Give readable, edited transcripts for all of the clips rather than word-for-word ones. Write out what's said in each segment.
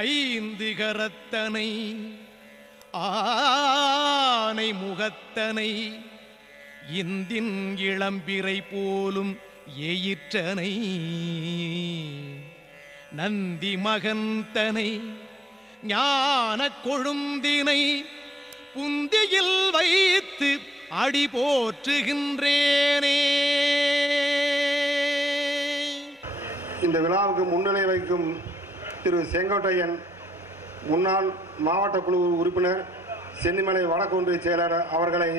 ஐந்து கரத்தனை ஆனை முகத்தனை இந்தின் இளம்பிறை போலும் எயிற்றனை நந்தி மகந்தனை ஞான கொழுந்தினை புந்தியில் வைத்து அடி போற்றுகின்றேனே. இந்த விழாவுக்கு முன்னிலை வைக்கும் திரு செங்கோட்டையன் முன்னாள் மாவட்ட குழு உறுப்பினர் சென்னிமலை வடக்கு ஒன்றிய செயலாளர் அவர்களை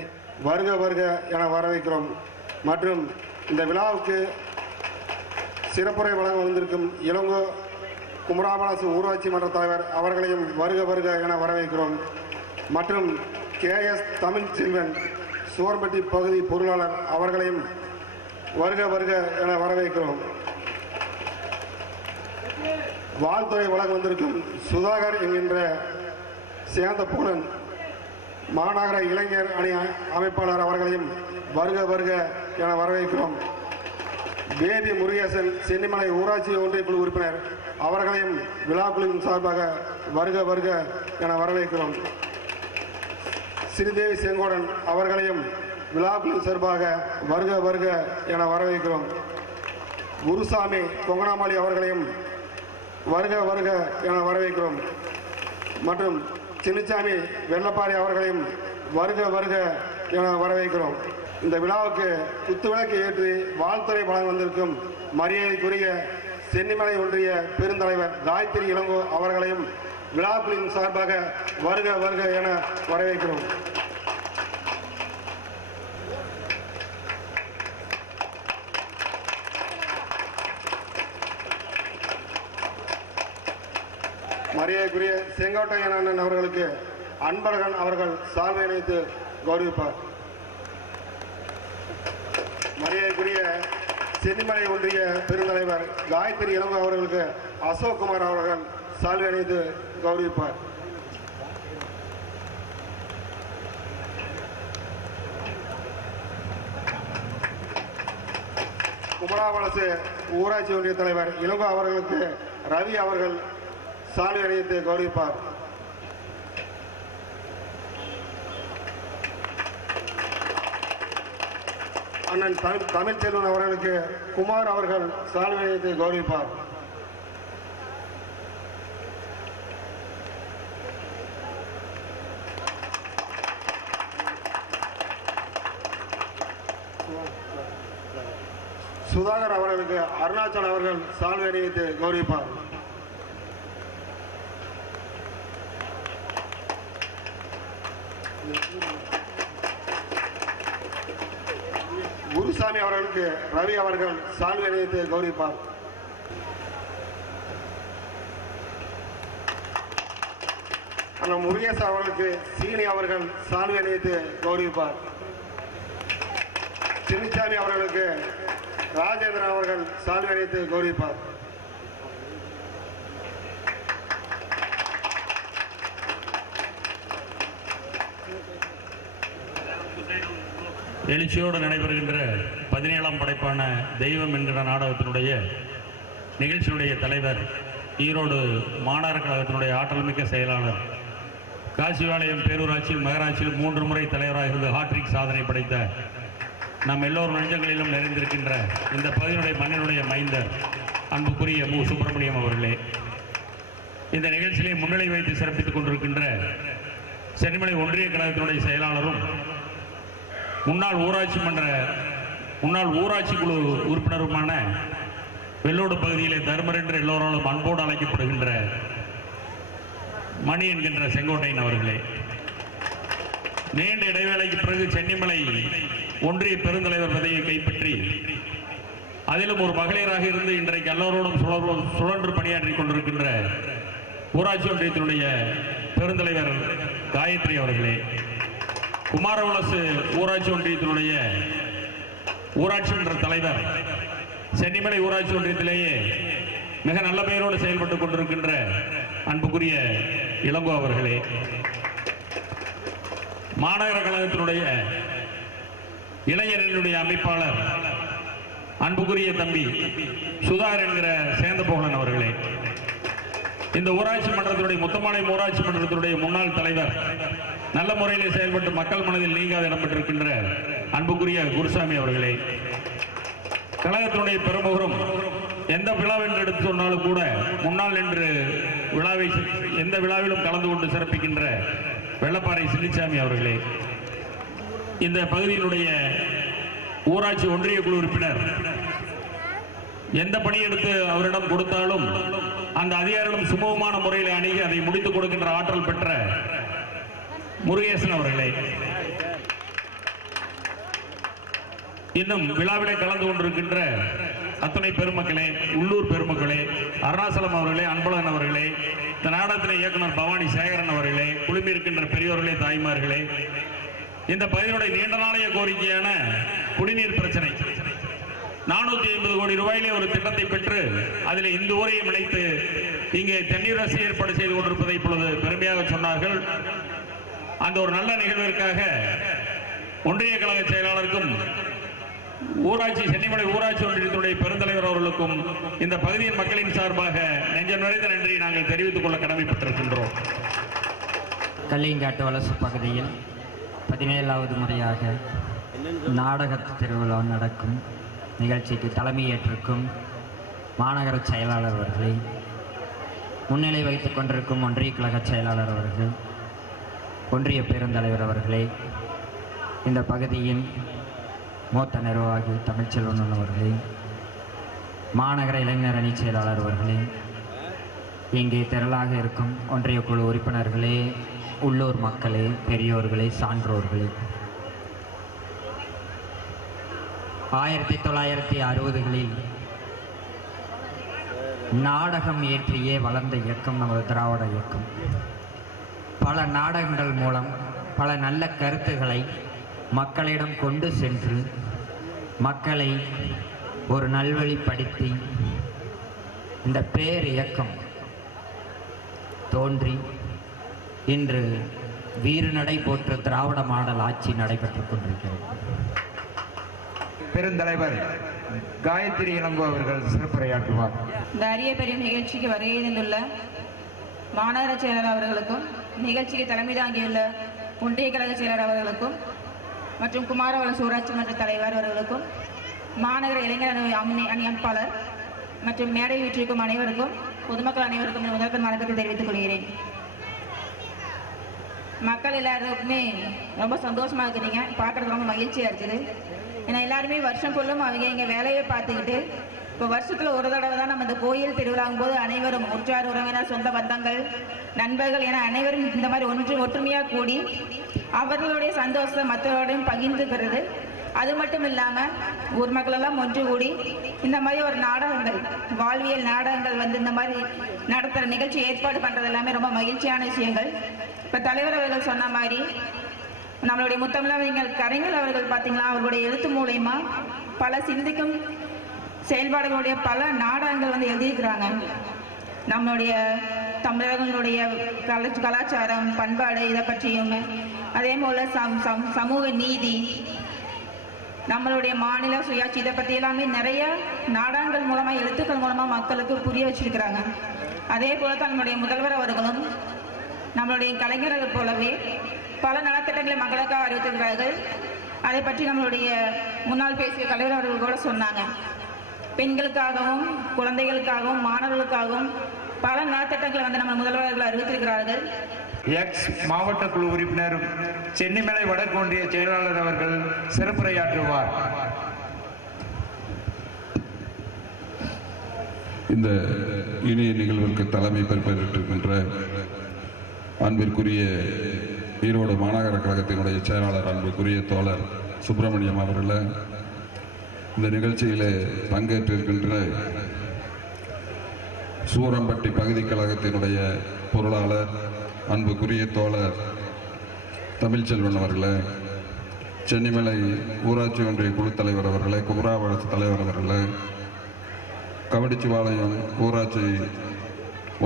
வருக வருக என வரவேற்கிறோம். மற்றும் இந்த விழாவுக்கு சிறப்புரை வழங்க வந்திருக்கும் இளங்கோ குமராபாலசு ஊராட்சி மன்ற தலைவர் அவர்களையும் வருக வருக என வரவேற்கிறோம். மற்றும் KS தமிழ் செல்வன் சோர்பட்டி பகுதி பொருளாளர் அவர்களையும் வருக வருக என வரவேற்கிறோம். வாழ்த்துறை வழங்க வந்திருக்கும் சுதாகர் என்கின்ற சேந்த பூலன் மாநகர இளைஞர் அணி அமைப்பாளர் அவர்களையும் வருக வருக என வரவேற்கிறோம். பேபி முருகேசன் சென்னிமலை ஊராட்சி ஒன்றிய குழு உறுப்பினர் அவர்களையும் விழாக்குழுவின் சார்பாக வருக வருக என வரவேற்கிறோம். ஸ்ரீதேவி செங்கோடன் அவர்களையும் விழாக்குழு சார்பாக வருக வருக என வரவேற்கிறோம். குருசாமி கொங்கனாமலி அவர்களையும் வருக வருக என வரவேற்கிறோம். மற்றும் சின்னசாமி வெள்ளப்பாடி அவர்களையும் வருக வருக என வரவேற்கிறோம். இந்த விழாவுக்கு குத்துவிளக்கு ஏற்றி வாழ்த்துறை வழங்க வந்திருக்கும் மரியாதைக்குரிய சென்னிமலை ஒன்றிய பெருந்தலைவர் காயத்ரி இளங்கோ அவர்களையும் விழாக்குழுவின் சார்பாக வருக வருக என வரவேற்கிறோம். மரியாதைக்குரிய செங்கோட்டையன் அண்ணன் அவர்களுக்கு அன்பழகன் அவர்கள் சால்வை அணிவித்து கௌரவிப்பார். மரியாதைக்குரிய சென்னிமலை ஒன்றிய பெருந்தலைவர் காயத்ரி இளங்கோ அவர்களுக்கு அசோக் குமார் அவர்கள் சால்வை அணிவித்து கௌரவிப்பார். குமராவலசு ஊராட்சி ஒன்றிய தலைவர் இளங்கோ அவர்களுக்கு ரவி அவர்கள் சால்வை அணிவித்து கௌரவிப்பார். அண்ணன் தமிழ் செல்வன் அவர்களுக்கு குமார் அவர்கள் சால்வை அணிவித்து கௌரவிப்பார். சுதாகர் அவர்களுக்கு அருணாச்சல் அவர்கள் சால்வை அணிவித்து கௌரவிப்பார். குருசாமி அவர்களுக்கு ரவி அவர்கள் சால்வை அணிவித்து கௌரவிப்பார். அண்ணன் முருகேசன் அவர்களுக்கு சீனி அவர்கள் சால்வை அணிவித்து கௌரவிப்பார். சின்னசாமி அவர்களுக்கு ராஜேந்திரன் அவர்கள் சால்வை அணிவித்து கௌரவிப்பார். எழுச்சியோடு நடைபெறுகின்ற 17ஆம் படைப்பான தெய்வம் என்கிற நாடகத்தினுடைய நிகழ்ச்சியுடைய தலைவர் ஈரோடு மாநகர கழகத்தினுடைய ஆற்றல்மிக்க செயலாளர் காசிவாளையம் பேரூராட்சியில் மகராட்சியில் 3 முறை தலைவராக இருந்து ஹாட்ரிக் சாதனை படைத்த நம் எல்லோரும் நெஞ்சங்களிலும் நிறைந்திருக்கின்ற இந்த பகுதியினுடைய மண்ணினுடைய மைந்தர் அன்புக்குரிய மு. சுப்பிரமணியம் அவர்களே, இந்த நிகழ்ச்சியை முன்னிலை வைத்து சிறப்பித்துக் கொண்டிருக்கின்ற சென்னிமலை ஒன்றிய கழகத்தினுடைய செயலாளரும் முன்னாள் ஊராட்சி குழு உறுப்பினருமான வெள்ளோடு பகுதியிலே தர்மர் என்று எல்லோராலும் அன்போடு அழைக்கப்படுகின்ற மணி என்கின்ற செங்கோட்டையன் அவர்களே, நீண்ட இடைவேளைக்கு பிறகு சென்னிமலை ஒன்றிய பெருந்தலைவர் பதவியை கைப்பற்றி அதிலும் ஒரு மகளிராக இருந்து இன்றைக்கு எல்லோரோடும் சுழன்று பணியாற்றி கொண்டிருக்கின்ற ஊராட்சி ஒன்றியத்தினுடைய பெருந்தலைவர் காயத்ரி அவர்களே, குமாரவலசு ஊராட்சி ஒன்றியத்தினுடைய ஊராட்சி மன்ற தலைவர் சென்னிமலை ஊராட்சி ஒன்றியத்திலேயே மிக நல்ல பெயரோடு செயல்பட்டுக் கொண்டிருக்கின்ற அன்புக்குரிய இளங்கோ அவர்களே, மாநகர கழகத்தினுடைய இளைஞர்களுடைய அமைப்பாளர் அன்புக்குரிய தம்பி சுதாகர் என்கிற சேந்தபோகலன் அவர்களே, இந்த ஊராட்சி மன்றத்தினுடைய முத்தமாலை ஊராட்சி மன்றத்தினுடைய முன்னாள் தலைவர், நல்ல முறையில் செயல்பட்டு மக்கள் மனதில் நீங்காத இடம் பெற்றிருக்கின்ற அன்புக்குரிய குருசாமி அவர்களே, கழகத்தினுடைய பெருமுகரும் எந்த விழாவென்று எடுத்து சொன்னாலும் கூட முன்னால் நின்று விழாவை எந்த விழாவிலும் கலந்து கொண்டு சிறப்பிக்கின்ற வெள்ளப்பாறை சின்னிசாமி அவர்களே, இந்த பகுதியினுடைய ஊராட்சி ஒன்றிய குழு உறுப்பினர், எந்த பணி எடுத்து அவரிடம் கொடுத்தாலும் அந்த அதிகாரிகளும் சுமூகமான முறையில் அணுகி அதை முடித்துக் கொடுக்கின்ற ஆற்றல் பெற்ற முருகேசன் அவர்களே, இன்னும் விழாவிலே கலந்து கொண்டிருக்கின்ற அத்தனை பெருமக்களே, உள்ளூர் பெருமக்களே, அருணாசலம் அவர்களே, அன்பழகன் அவர்களே, இந்த நாடகத்தின் இயக்குனர் பவானி சேகரன் அவர்களே, குழுமி இருக்கின்ற பெரியோர்களே, தாய்மார்களே, இந்த பகுதியுடைய நீண்ட நாளைய கோரிக்கையான குடிநீர் பிரச்சனை 450 கோடி ரூபாயிலே ஒரு திட்டத்தை பெற்று அதில் இந்த ஊரையும் இணைத்து இங்கே தண்ணீர் வசதி ஏற்பாடு செய்து கொண்டிருப்பதை இப்பொழுது பெருமையாக சொன்னார்கள். அந்த ஒரு நல்ல நிகழ்விற்காக ஒன்றிய கழக செயலாளருக்கும் ஊராட்சி சென்னிமலை ஊராட்சி ஒன்றியத்துடைய பெருந்தலைவர் அவர்களுக்கும் இந்த பகுதியின் மக்களின் சார்பாக நெஞ்சம் நிறைந்த நன்றியை நாங்கள் தெரிவித்துக் கொள்ள கடமைப்பட்டிருக்கின்றோம். கல்லியங்காட்டு வலசு பகுதியில் 17வது முறையாக நாடக திருவிழா நடக்கும் நிகழ்ச்சிக்கு தலைமையேற்றிருக்கும் மாநகர செயலாளர் அவர்களை, முன்னிலை வைத்துக் கொண்டிருக்கும் ஒன்றிய கழக செயலாளர் அவர்கள், ஒன்றிய பெருந்தலைவர் அவர்களே, இந்த பகுதியின் மூத்த நிர்வாகி தமிழ்ச்செல்வன் அவர்களே, மாநகர இளைஞர் அணி செயலாளர் அவர்களே, இங்கே திரளாக இருக்கும் ஒன்றிய குழு உறுப்பினர்களே, உள்ளூர் மக்களே, பெரியோர்களே, சான்றோர்களே, 1960களில் நாடகம் ஏற்றியே வளர்ந்த இயக்கம் நமது திராவிட இயக்கம். பல நாடகங்கள் மூலம் பல நல்ல கருத்துக்களை மக்களிடம் கொண்டு சென்று மக்களை ஒரு நல்வழிப்படுத்தி இந்த பேர் இயக்கம் தோன்றி இன்று வீறுநடை போற்று திராவிட மாடல் ஆட்சி நடைபெற்றுக் கொண்டிருக்கிறது. பெருந்தலைவர் காயத்ரி இளங்கோ அவர்கள் சிறப்புரையாற்றுவார். இந்த அரிய பெரிய நிகழ்ச்சிக்கு வருகை தந்துள்ள மாநகர செயலர் அவர்களுக்கும், நிகழ்ச்சிக்கு தலைமை தாங்கியுள்ள ஒன்றிய கழக செயலர் அவர்களுக்கும் மற்றும் குமாரவளசு ஊராட்சி மன்ற தலைவர் அவர்களுக்கும், மாநகர இளைஞர் அணி அமைப்பாளர் மற்றும் மேடை வீற்றிருக்கும் அனைவருக்கும், பொதுமக்கள் அனைவருக்கும் முதல்வர் வணக்கத்தை தெரிவித்துக் கொள்கிறேன். மக்கள் எல்லாருக்குமே ரொம்ப சந்தோஷமா இருக்கிறீங்க, பார்க்கறது ரொம்ப மகிழ்ச்சியா இருக்குது. ஏன்னா எல்லாருமே வருஷம் ஃபுல்லும் அவங்க இங்கே வேலையை பார்த்துக்கிட்டு இப்போ வருஷத்தில் ஒரு தடவை தான் நம்ம இந்த கோயில் திருவிழாங்கும் போது அனைவரும் உற்றார் உறவினர், சொந்த பந்தங்கள், நண்பர்கள் என அனைவரும் இந்த மாதிரி ஒற்றுமையாக கூடி அவர்களுடைய சந்தோஷத்தை மற்றவர்களையும் பகிர்ந்துக்கிறது. அது மட்டும் இல்லாமல் ஊர் மக்களெல்லாம் ஒன்று கூடி இந்த மாதிரி ஒரு நாடகங்கள், வாழ்வியல் நாடகங்கள் வந்து இந்த மாதிரி நடத்துகிற நிகழ்ச்சி ஏற்பாடு பண்ணுறது எல்லாமே ரொம்ப மகிழ்ச்சியான விஷயங்கள். இப்போ தலைவர் அவர்கள் சொன்ன மாதிரி நம்மளுடைய முத்தமிழறிஞர் கலைஞர் அவர்கள் பார்த்தீங்களா, அவர்களுடைய எழுத்து மூலயமா பல சிந்திக்கும் செயல்பாடுகளுடைய பல நாடகங்கள் வந்து எழுதியிருக்கிறாங்க. நம்மளுடைய தமிழர்களுடைய கலாச்சாரம், பண்பாடு இதை பற்றியும், அதே போல் சமூக நீதி, நம்மளுடைய மாநில சுயாட்சி, இதை பற்றி எல்லாமே நிறைய நாடகங்கள் மூலமாக எழுத்துக்கள் மூலமாக மக்களுக்கு புரிய வச்சிருக்கிறாங்க. அதே போல தான் நம்மளுடைய முதல்வர் அவர்களும் நம்மளுடைய கலைஞர்கள் போலவே பல நலத்திட்டங்களை மக்களுக்காக அறிவித்திருக்கிறார்கள். அதை பற்றி நம்மளுடைய முன்னாள் பேசிய தலைவர் அவர்கள் கூட சொன்னாங்க. பெண்களுக்காகவும் குழந்தைகளுக்காகவும் மாணவர்களுக்காகவும் பல நலத்திட்டங்களை வந்து நம்ம முதல்வர்கள் அறிவித்திருக்கிறார்கள். எக்ஸ் மாவட்ட குழு உறுப்பினர் சென்னிமலை வடக்கு ஒன்றிய செயலாளர் அவர்கள் சிறப்புரையாற்றுவார். இந்த இணைய நிகழ்வுக்கு தலைமை பொறுப்பேற்றிருக்கின்ற அன்பிற்குரிய ஈரோடு மாநகர கழகத்தினுடைய செயலாளர் அன்புக்குரிய தோழர் சுப்பிரமணியம் அவர்கள், இந்த நிகழ்ச்சியில் பங்கேற்றிருக்கின்ற சூரம்பட்டி பகுதி கழகத்தினுடைய பொருளாளர் அன்புக்குரிய தோழர் தமிழ்ச்செல்வன் அவர்களே, சென்னிமலை ஊராட்சி ஒன்றிய குழு தலைவர் அவர்களே, குமராவளசு தலைவர் அவர்களே, கவடிச்சிபாளையம் ஊராட்சி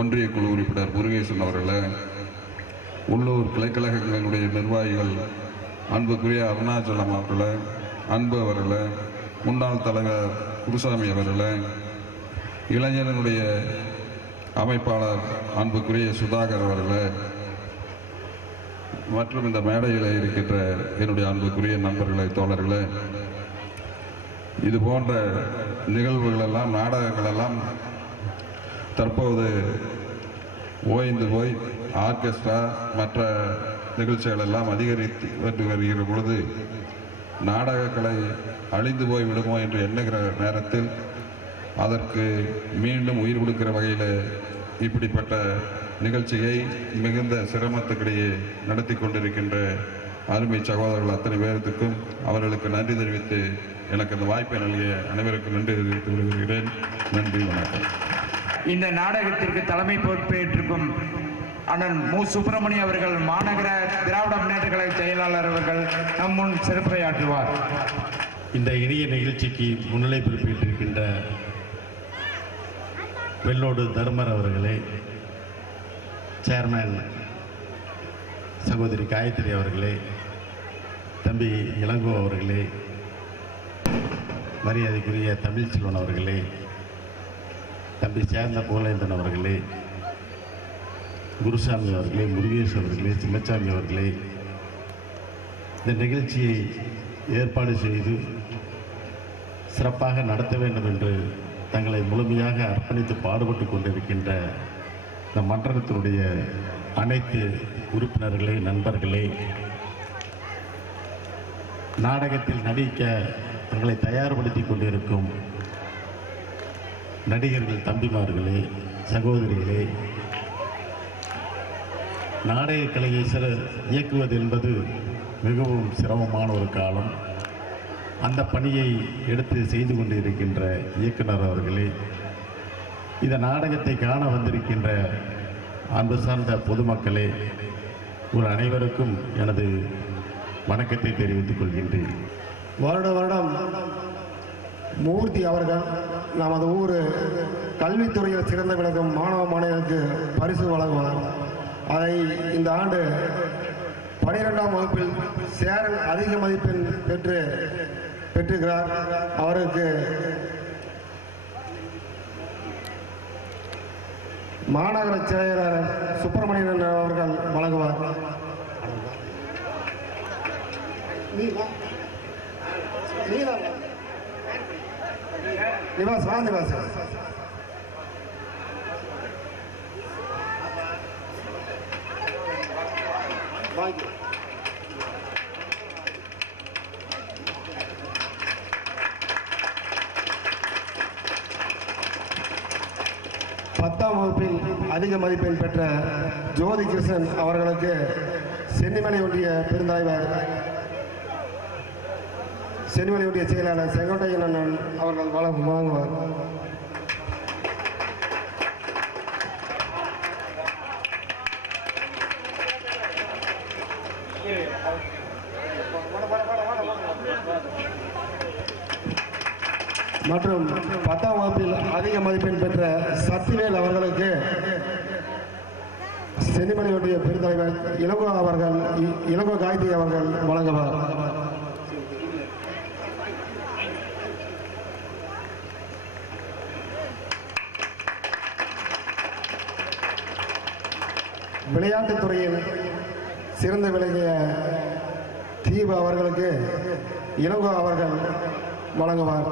ஒன்றிய குழு உறுப்பினர் முருகேசன் அவர்களே, உள்ளூர் கிளைக்கழகங்களுடைய நிர்வாகிகள் அன்புக்குரிய அருணாச்சலம் அவர்களே, அன்பு அவர்களே, முன்னாள் தலைவர் குருசாமி அவர்களே, இளைஞர்களுடைய அமைப்பாளர் அன்புக்குரிய சுதாகர் அவர்களே, மற்றும் இந்த மேடையில் இருக்கின்ற என்னுடைய அன்புக்குரிய நண்பர்களே, தோழர்களே, இது போன்ற நிகழ்வுகள் எல்லாம், நாடகங்கள் எல்லாம் தற்போது ஓய்ந்து போய் ஆர்கெஸ்ட்ரா மற்ற நிகழ்ச்சிகள் எல்லாம் அதிகரித்து வருகிற பொழுது நாடகக்கலை அழிந்து போய் விடுமோ என்று எண்ணுகிற நேரத்தில் அதற்கு மீண்டும் உயிர் கொடுக்கிற வகையில் இப்படிப்பட்ட நிகழ்ச்சியை மிகுந்த சிரமத்துக்கிடையே நடத்தி கொண்டிருக்கின்ற அருமை சகோதரர்கள் அத்தனை பேருக்கும் அவர்களுக்கு நன்றி தெரிவித்து எனக்கு இந்த வாய்ப்பை நல்கிய அனைவருக்கும் நன்றி தெரிவித்து விடுகிறேன். நன்றி, வணக்கம். இந்த நாடகத்திற்கு தலைமை பொறுப்பேற்றிருக்கும் அண்ணன் மு. சுப்பிரமணியம் அவர்கள், மாநகர திராவிட முன்னேற்ற கழக செயலாளர் அவர்கள் நம் முன் சிறப்புரையாற்றுவார். இந்த இனிய நிகழ்ச்சிக்கு முன்னிலை பொறுப்பேற்றிருக்கின்ற வெள்ளோடு தர்மர் அவர்களே, சேர்மேன் சகோதரி காயத்ரி அவர்களே, தம்பி இளங்கோ அவர்களே, மரியாதைக்குரிய தமிழ்ச்செல்வன் அவர்களே, தம்பி சேர்ந்த கோலேந்தன் அவர்களே, குருசாமி அவர்களே, முருகேஷ் அவர்களே, சின்னசாமி அவர்களே, இந்த நிகழ்ச்சியை ஏற்பாடு செய்து சிறப்பாக நடத்த வேண்டும் என்று தங்களை முழுமையாக அர்ப்பணித்து பாடுபட்டு கொண்டிருக்கின்ற இந்த மன்றத்தினுடைய அனைத்து உறுப்பினர்களே, நண்பர்களே, நாடகத்தில் நடிக்க தங்களை தயார்படுத்தி கொண்டிருக்கும் நடிகர்கள் தம்பிமார்களே, சகோதரிகளே, நாடக கலையை இயக்குவது என்பது மிகவும் சிரமமான ஒரு காலம். அந்த பணியை எடுத்து செய்து கொண்டு இருக்கின்ற இயக்குனர் அவர்களே, இந்த நாடகத்தை காண வந்திருக்கின்ற அன்பு சார்ந்த பொதுமக்களே, ஒரு அனைவருக்கும் எனது வணக்கத்தை தெரிவித்துக் கொள்கின்றேன். வருடம் மூர்த்தி அவர்கள் நமது ஊர் கல்வித்துறையில் சிறந்த விளக்கும் மாணவ மாணவிகளுக்கு பரிசு வழங்குவார். அதை இந்த ஆண்டு 12ஆம் வகுப்பில் சேரன் அதிக மதிப்பெண் பெற்றுகிறார். அவருக்கு மாநகர செயலாளர் சுப்பிரமணியன் அவர்கள் வழங்குவார். நிவாஸ் வா, நிவாஸ். பத்தாம் வகுப்பில் அதிக மதிப்பெண் பெற்ற ஜோதி கிருஷ்ணன் அவர்களுக்கு சென்னிமலை ஒன்றிய பெருந்தலைவர், சென்னிமலை ஒன்றிய செயலாளர் செங்கோட்டையன் அண்ணன் அவர்கள் வழங்குவார். மற்றும் 10ஆம் வகுப்பில் அதிக மதிப்பெண் பெற்ற சத்திவேல் அவர்களுக்கு சென்னிமலை ஒன்றிய பெருந்தலைவர் இளங்கோ காயத்ரி அவர்கள் வழங்குவார். விளையாட்டுத் துறையில் சிறந்து விளங்கிய தீபு அவர்களுக்கு இளங்கோ அவர்கள் வழங்குவார்.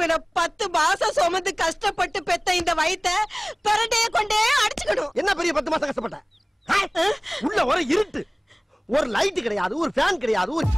இவனை 10 மாசம் சுமந்து கஷ்டப்பட்டு பெத்த இந்த வயித்தை பரட்டைய கொண்டே அடிச்சுக்கணும். என்ன பெரிய 10 மாசம் கஷ்டப்பட்ட? உள்ள ஒரு இருட்டு, ஒரு லைட் கிடையாது, ஒரு ஃபேன் கிடையாது, ஒரு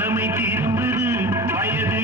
இளமை திரும்புது வயது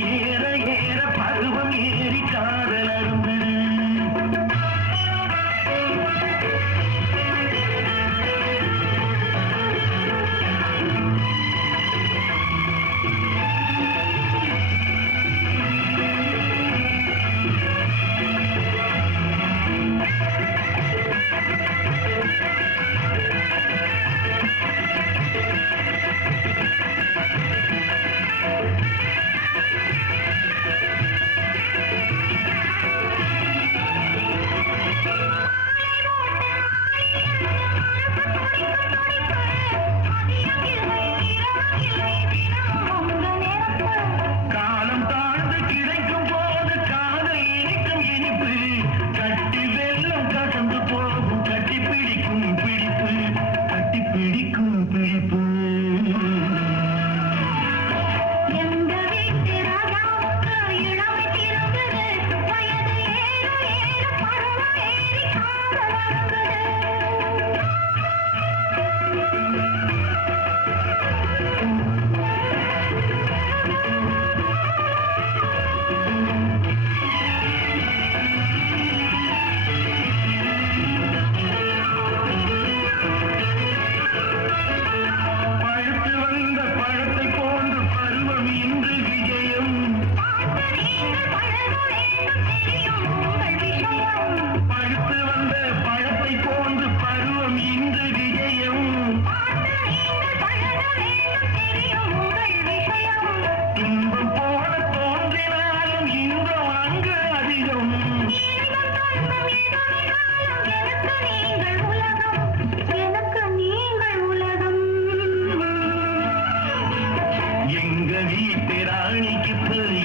எங்க வீட்டு ராணிக்கு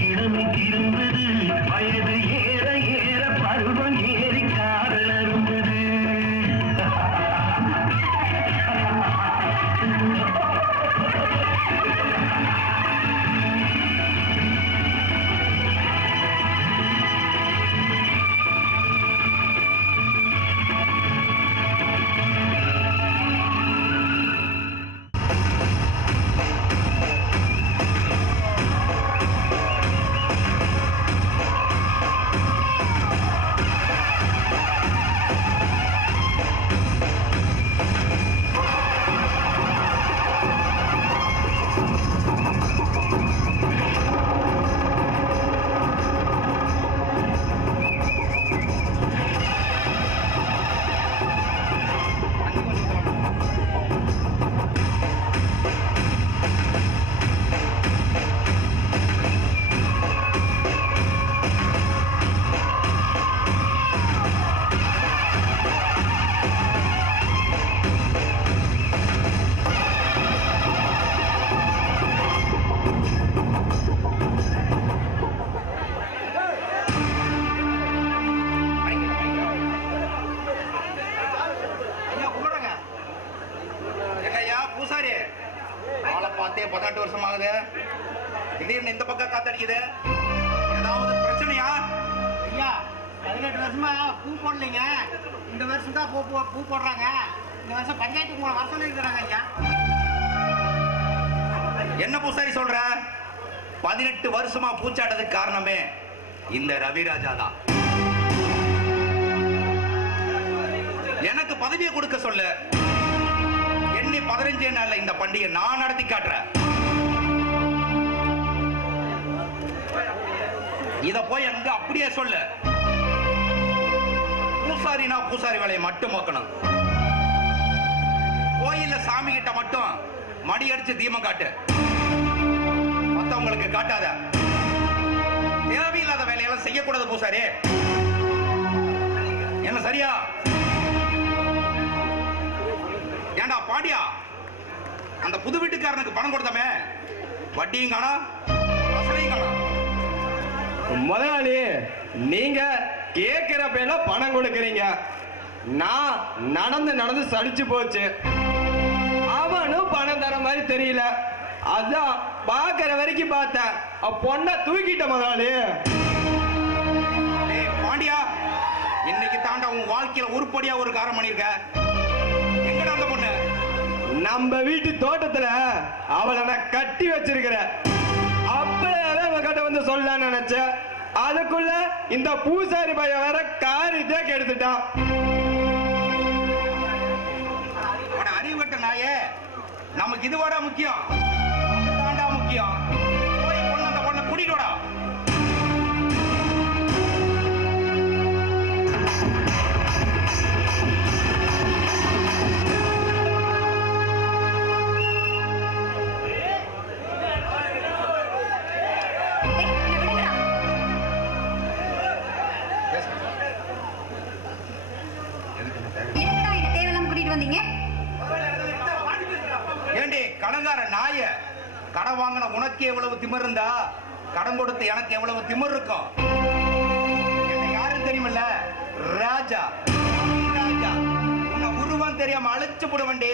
இடம் திரும்புது வயது ஏற ஏற பருவம் ஏறி காதல் அரும்புது என்ன பூசாரி சொல்ற? 18 வருஷமா பூச்சாட்டதுக்கு காரணமே இந்த ரவிராஜா தான். எனக்கு பதவியை கொடுக்க சொல்ல, எண்ணி 15 நாள்ல இந்த பண்டிகை நான் நடத்தி காட்டுறேன். இத போய் எங்க அப்படியே சொல்ல. பூசாரினா பூசாரி வேலையை மட்டும் நோக்கணும். கோயில்ல சாமி கிட்ட மட்டும் மடி அடிச்சு தீபம் காட்டு, மத்தவங்களுக்கு காட்டாத. தேவையில்லாத வேலையெல்லாம் செய்யக்கூடாது பூசாரி. என்ன சரியா? ஏண்டா பாண்டியா, அந்த புது வீட்டுக்காரனுக்கு பணம் கொடுத்தமே வட்டியும் காணா அசலையும் காணா. முதலாளி, நீங்க கேட்கிற பேர்ல பணம் கொடுக்கறீங்க. நான் நடந்து சலிச்சு போச்சு. அவனும் பணம் தர மாதிரி தெரியல. அதான் பாக்குற வரைக்கும் பார்த்தேன். பொண்ணை தூக்கிட்ட முதலாளி. பாண்டியா, இன்னைக்கு தாண்டா உன் வாழ்க்கையில உருப்படியா ஒரு காரம் பண்ணிருக்க. எங்கடா அந்த பொண்ணு? நம்ம வீட்டு தோட்டத்துல அவளை நான் கட்டி வச்சிருக்கிறேன். அப்பவே கிட்ட வந்து சொல்ல நினைச்சேன். அதுக்குள்ள இந்த பூசாரி பையன் வேற காரியத்தை கெடுத்துட்டான். அறிவுட்ட நாயே, நமக்கு இதுவாடா முக்கியம்? தாண்டா முக்கியம். போய் பொண்ணு அந்த பொண்ணை கூட்டிட்டு வாடா. ஏண்டி கடன்கார நாய, கடன் வாங்கின உனக்கு எவ்வளவு திமிர் இருந்தா கடன் கொடுத்து எனக்கு எவ்வளவு திமிர் இருக்கும்? யாரும் தெரியுமில்ல, ராஜா. ராஜா உன்னை உருவம் தெரியாம அழைச்சு போடுவண்டி.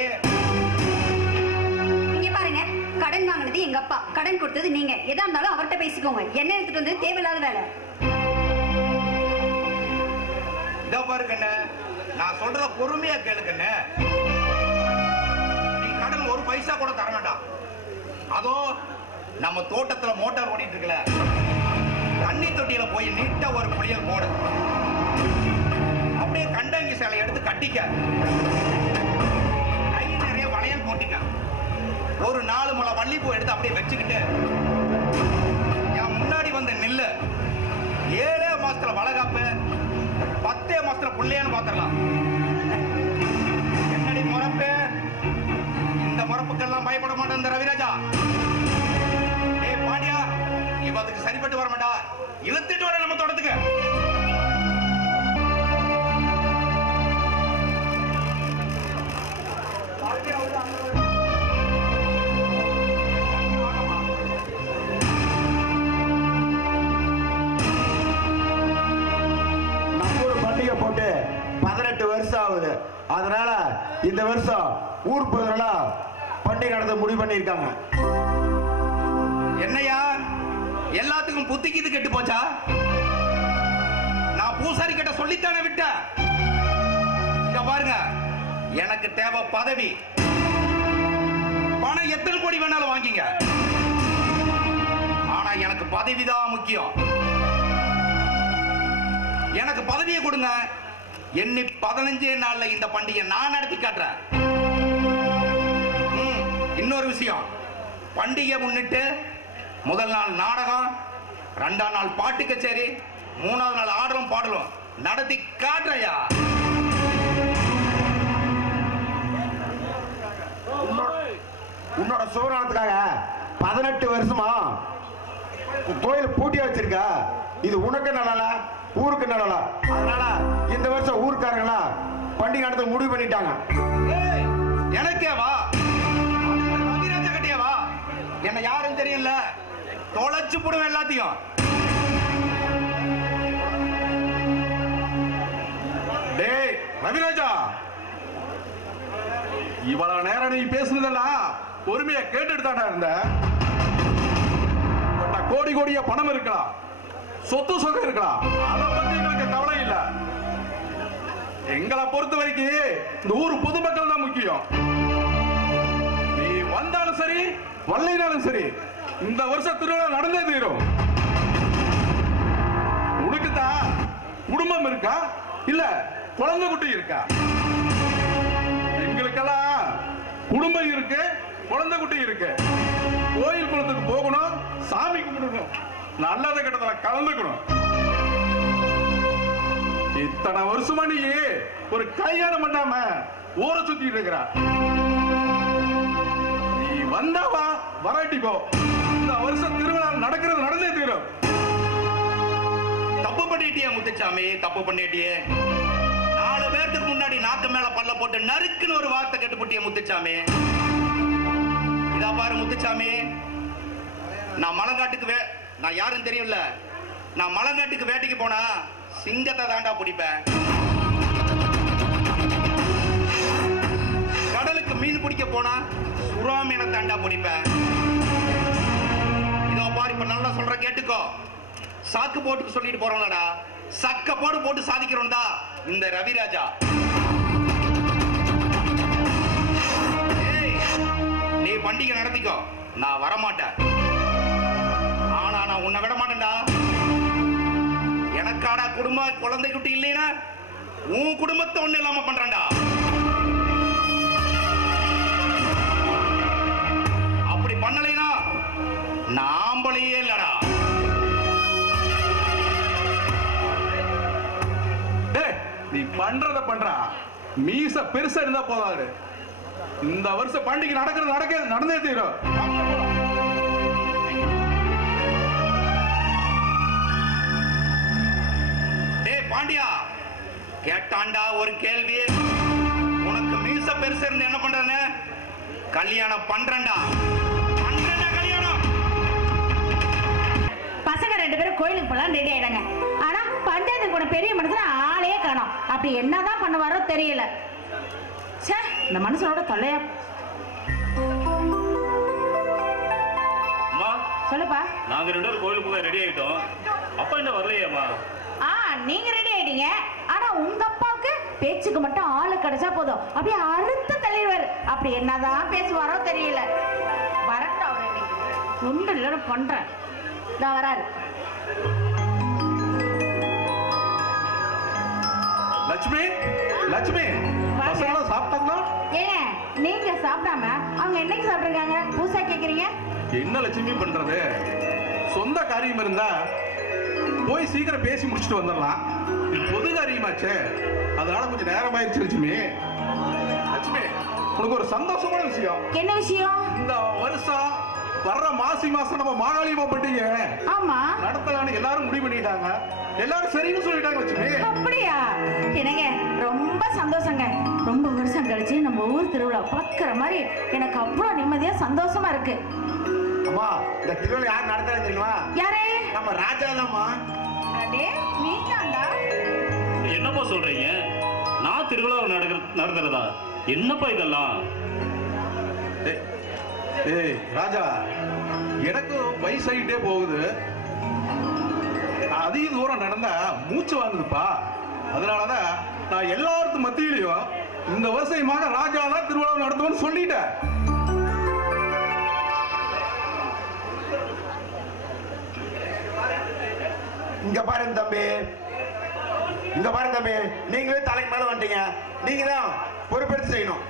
இங்க பாருங்க, கடன் வாங்கினது எங்க அப்பா, கடன் கொடுத்தது நீங்க. எதா இருந்தாலும் அவர்கிட்ட பேசிக்கோங்க. என்ன எடுத்துட்டு வந்து தேவையில்லாத வேலை. இதோ பாருங்கண்ண, நான் சொல்றத பொறுமையா கேளுக்கண்ண. நீ கடன் ஒரு பைசா கூட தர வேண்டாம். அதோ நம்ம தோட்டத்துல மோட்டார் ஓடிட்டு இருக்கல, தண்ணி தொட்டியில போய் நீட்டா ஒரு குளியல் போடு. அப்படியே கண்டங்கி சேலை எடுத்து கட்டிக்க. கை நிறைய வளையல் போட்டிக்க. ஒரு 4 முளை வள்ளிப்பூ எடுத்து அப்படியே வச்சுக்கிட்டு என் முன்னாடி வந்து நில்லு. 7 மாசத்துல வளகாப்பு, 10 மாசத்துல புள்ளையான்னு பாத்திரலாம். என்னடி முறப்பு? இந்த முறப்புக்கெல்லாம் பயப்பட மாட்டேன் இந்த ரவிராஜா. ஏய் பாண்டியா, இவ அதுக்கு சரிப்பட்டு வர மாட்டா. இழுத்துட்டு வர நம்ம தோட்டத்துக்கு. அதனால இந்த வருஷம் ஊர் பொதுகளா பண்டிகை நடத்த முடிவு பண்ணியிருக்காங்க. என்னையா எல்லாத்துக்கும் புத்திக்கிது கெட்டு போச்சா? நான் பூசாரி கிட்ட சொல்லித்தானே விட்டேன். இங்க பாருங்க, எனக்கு தேவை பதவி. பணம் எத்தனை கோடி வேணாலும் வாங்கிங்க, ஆனா எனக்கு பதவி தான் முக்கியம். எனக்கு பதவியை கொடுங்க. எண்ணி 15 நாள்ல இந்த பண்டிகை நான் நடத்தி காட்டுறேன். இன்னொரு விஷயம், பண்டிகை முன்னிட்டு முதல் நாள் நாடகம், 2ஆம் நாள் பாட்டு கச்சேரி, 3ஆவது நாள் ஆடலும் பாடலும் நடத்தி காட்டுறையா. உன்னோட சுவரானத்துக்காக 18 வருஷமா கோயில் பூட்டியா வச்சிருக்க. இது உனக்கு நல்லா, ஊருக்கு நல்லா. அதனால இந்த வருஷம் ஊருக்காரங்களா பண்டிகை நடத்த முடிவு பண்ணிட்டாங்க. எனக்கேவா? கட்டியவா? என்ன யாரும் தெரியல, தொலைச்சு போடுவேன் எல்லாத்தையும். டேய் ரவிராஜா, இவ்வளவு நேரம் நீ பேசுனதெல்லாம் பொறுமையா கேட்டுட்டு தானே இருந்த. கோடி கோடியா பணம் இருக்கலாம், சொத்து சொகம் இருக்கலாம், அதை பத்தி எங்களுக்கு கவலை இல்ல. எங்களை பொறுத்த வரைக்கும் இந்த ஊர் பொதுமக்கள் தான் முக்கியம். நீ வந்தாலும் சரி வரலைனாலும் சரி, இந்த வருஷம் திருவிழா நடந்தே தீரும். உனக்கு தான் குடும்பம் இருக்கா இல்ல குழந்தை குட்டி இருக்கா? எங்களுக்கெல்லாம் குடும்பம் இருக்கு, குழந்தை குட்டி இருக்கு. கோயில் குளத்துக்கு போகணும், சாமி கும்பிடணும், நல்லதை கெட்டதை கலந்துக்கணும். இத்தனை வருஷமா நீ ஒரு கல்யாணம் பண்ணாம ஊரை சுத்திட்டு இருக்கிற. நீ வந்தாவா வராட்டி போ, இந்த வருஷம் திருவிழா நடக்கிறது நடந்தே தீரும். தப்பு பண்ணிட்டியே முத்துச்சாமி, தப்பு பண்ணிட்டியே. 4 பேருக்கு முன்னாடி நாக்கு மேல பல்ல போட்டு நறுக்குன்னு ஒரு வார்த்தை கெட்டுப்பட்டிய முத்துச்சாமி. இதா பாரு முத்துச்சாமி, நான் மலங்காட்டுக்கு நான் யாரும் தெரியல. நான் மலங்காட்டுக்கு வேட்டைக்கு போனா சிங்கத்தை தாண்டா பிடிப்பேன். கடலுக்கு மீன் பிடிக்க போனா சுறா மீனை தாண்டா பிடிப்பேன். இதோ பாரு, இப்ப நல்லா சொல்ற கேட்டுக்கோ. சாக்கு போட்டுக்கு சொல்லிட்டு போறோம்லடா, சக்க போட்டு சாதிக்கிறோம்டா இந்த ரவிராஜா. நீ பண்டிகை நடத்திக்கோ, நான் வரமாட்டேன். ஆனா நான் உன்னை விட மாட்டேன்டா. எனக்காடா குடும்ப குழந்தை குட்டி இல்லைன்னா உன் குடும்பத்தை ஒண்ணு இல்லாம பண்றேன்டா. அப்படி பண்ணலைனா நாம்பளையே இல்லடா. நீ பண்றத பண்றா, மீச பெருசா இருந்தா போதாது. இந்த வருஷம் பண்டிகை நடக்கிறது நடந்தே தீரும். பாண்டியா கேட்டாண்டா ஒரு கேள்வி. உனக்கு மீச பெருசு இருந்து என்ன பண்றேன்னு? கல்யாணம் பண்றேன்டா. கல்யாணம். பசங்க 2 பேரும் கோயிலுக்கு போலாம் ரெடி ஆயிடாங்க. ஆனா பஞ்சாயத்து கூட பெரிய மனுஷன் ஆளையே காணோம். அப்படி என்னதான் பண்ணுவாரோ தெரியல. சே, இந்த மனுஷனோட தொல்லையா. சொல்லுப்பா. நாங்க 2 பேரும் கோயிலுக்கு போக ரெடி ஆயிட்டோம். அப்பா என்ன வரலையாமா? நீங்க ரெடி ஆயிட்டீங்க. ஆனா உங்க அப்பாவுக்கு பேச்சுக்கு மட்டும் ஆளு கிடைச்சா போதும், அப்படியே அறுத்து தள்ளிடுவாரு. அப்படி என்னதான் பேசுவாரோ தெரியல. வரட்டும், அவர் இன்னைக்கு ஒன்று இல்லைன்னு பண்றேன். நான் வராரு. லட்சுமி, லட்சுமி பசங்க சாப்பிட்டாங்களா? ஏன் நீங்க சாப்பிடாம அவங்க என்னைக்கு சாப்பிட்டுருக்காங்க? பூசா கேக்குறீங்க? என்ன லட்சுமி பண்றது? சொந்த காரியம் இருந்தா போய் சீக்கிரம் பேசி முடிச்சுட்டு வந்துடலாம். இது பொது காரியமாச்சே, அதனால கொஞ்சம் நேரம் ஆயிடுச்சு. லட்சுமி, லட்சுமி உனக்கு ஒரு சந்தோஷமான விஷயம். என்ன விஷயம்? இந்த வருஷம் வர்ற மாசம் நம்ம மாகாளியம்மா பண்டிகை நடத்தலான்னு எல்லாரும் முடிவு பண்ணிட்டாங்க. எல்லாரும் சரின்னு சொல்லிட்டாங்க. லட்சுமி, அப்படியா? என்னங்க ரொம்ப சந்தோஷங்க. ரொம்ப வருஷம் கழிச்சு நம்ம ஊர் திருவிழா பார்க்கிற மாதிரி எனக்கு அவ்வளவு நிம்மதியா சந்தோஷமா இருக்கு. அம்மா, இந்த திருவிழா யார் நடத்துறாங்க தெரியுமா? யாரே? நம்ம ராஜா தான்மா. அடே நீதான்டா. என்னப்பா சொல்றீங்க? நான் திருவிழா நடக்கிறதா? என்னப்பா இதெல்லாம்? ஏய் ராஜா, எனக்கு வயசாகிட்டே போகுது. அதிக தூரம் நடந்தா மூச்சு வாங்குதுப்பா. அதனாலதான் நான் எல்லாருக்கும் மத்தியிலையும் இந்த விவசாயமாக ராஜா தான் திருவிழா நடத்துவோம்னு சொல்லிட்டேன். இங்க பாருங்க தம்பி, இங்க பாருங்க தம்பி, நீங்களே தலைக்கு மேல வந்துட்டீங்க. நீங்க தான் பொறுப்பெடுத்து செய்யணும்.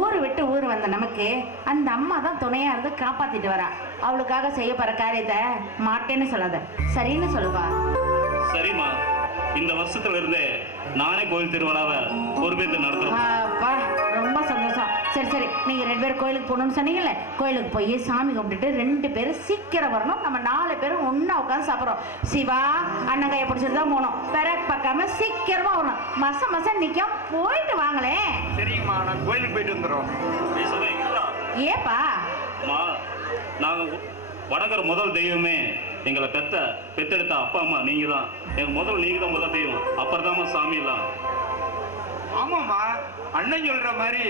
ஊரு விட்டு ஊர் வந்த நமக்கு அந்த அம்மா தான் துணையா இருந்து காப்பாத்திட்டு வரா. அவளுக்காக செய்ய போற காரியத்தை மாட்டேன்னு சொல்லாத, சரின்னு சொல்லுவா. சரிம்மா, இந்த வருஷத்துல இருந்தே நானே கோயில் திருவிழாவை பொறுப்பேற்று நடத்துறேன். ரொம்ப சந்தோஷம். சரி சரி, நீங்க 2 பேரும் கோயிலுக்கு போகணும்னு சொன்னீங்கல்ல, கோயிலுக்கு போய் சாமி கும்பிட்டுட்டு 2 பேரும் சீக்கிரம் வரணும். நம்ம 4 பேரும் ஒன்னா உட்காந்து சாப்பிடுறோம். சிவா அண்ணன் கையை பிடிச்சிட்டு தான் போகணும். பெரட் பார்க்காம சீக்கிரமா வரணும். மசம் நிக்கும். போயிட்டு வாங்களேன். சரிங்கம்மா, நான் கோயிலுக்கு போயிட்டு வந்துடுறோம். ஏப்பா? நாங்க வணங்குற முதல் தெய்வமே எங்களை பெத்தெடுத்த அப்பா அம்மா நீங்க தான். எங்க நீங்க தான் முதல் தெய்வம். அப்புறம் சாமி எல்லாம். ஆமாமா, அண்ணன் சொல்ற மாதிரி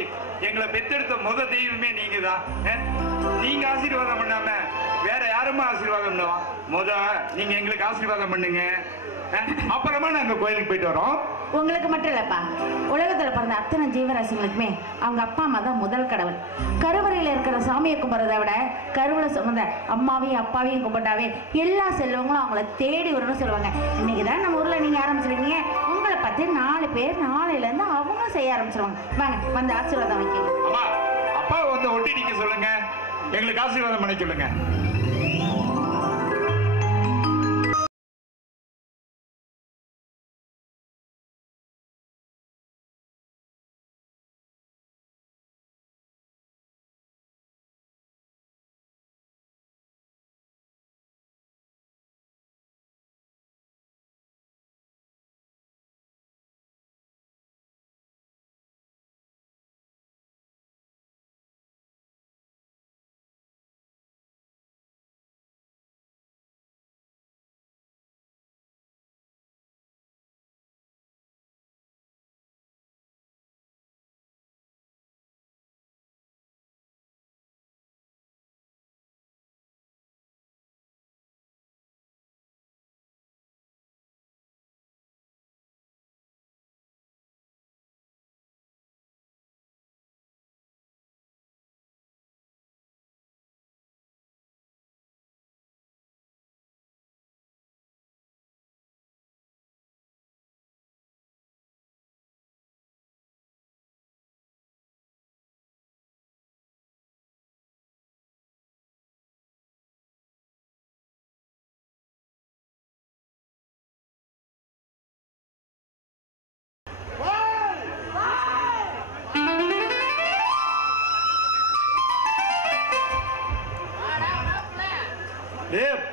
எங்களை பெத்தெடுத்த முத தெய்வமே நீங்க தான். நீங்க ஆசீர்வாதம் பண்ணாம வேற யாருமா ஆசீர்வாதம் பண்ணுவா? நீங்க எங்களுக்கு ஆசீர்வாதம் பண்ணுங்க. அப்புறமா நாங்க கோயிலுக்கு போயிட்டு வரோம். உங்களுக்கு மட்டும் இல்லப்பா, உலகத்துல பிறந்த அத்தனை ஜீவராசிகளுக்குமே அவங்க அப்பா அம்மா தான் முதல் கடவுள். கருவறையில இருக்கிற சாமியை கும்பிட்றதை விட கருவறை சுமந்த அம்மாவையும் அப்பாவையும் கும்பிட்டாவே எல்லா செல்வங்களும் அவங்கள தேடி வரும்னு சொல்லுவாங்க. இன்னைக்குதான் நம்ம ஊர்ல நீங்க ஆரம்பிச்சிருக்கீங்க. உங்களை பத்தி 4 பேர் நாளையில இருந்து அவங்க செய்ய ஆரம்பிச்சிருவாங்க. வாங்க வந்து ஆசீர்வாதம் வைக்க. அம்மா, அப்பா வந்து ஒட்டி நீங்க சொல்லுங்க, எங்களுக்கு ஆசீர்வாதம் பண்ண சொல்லுங்க.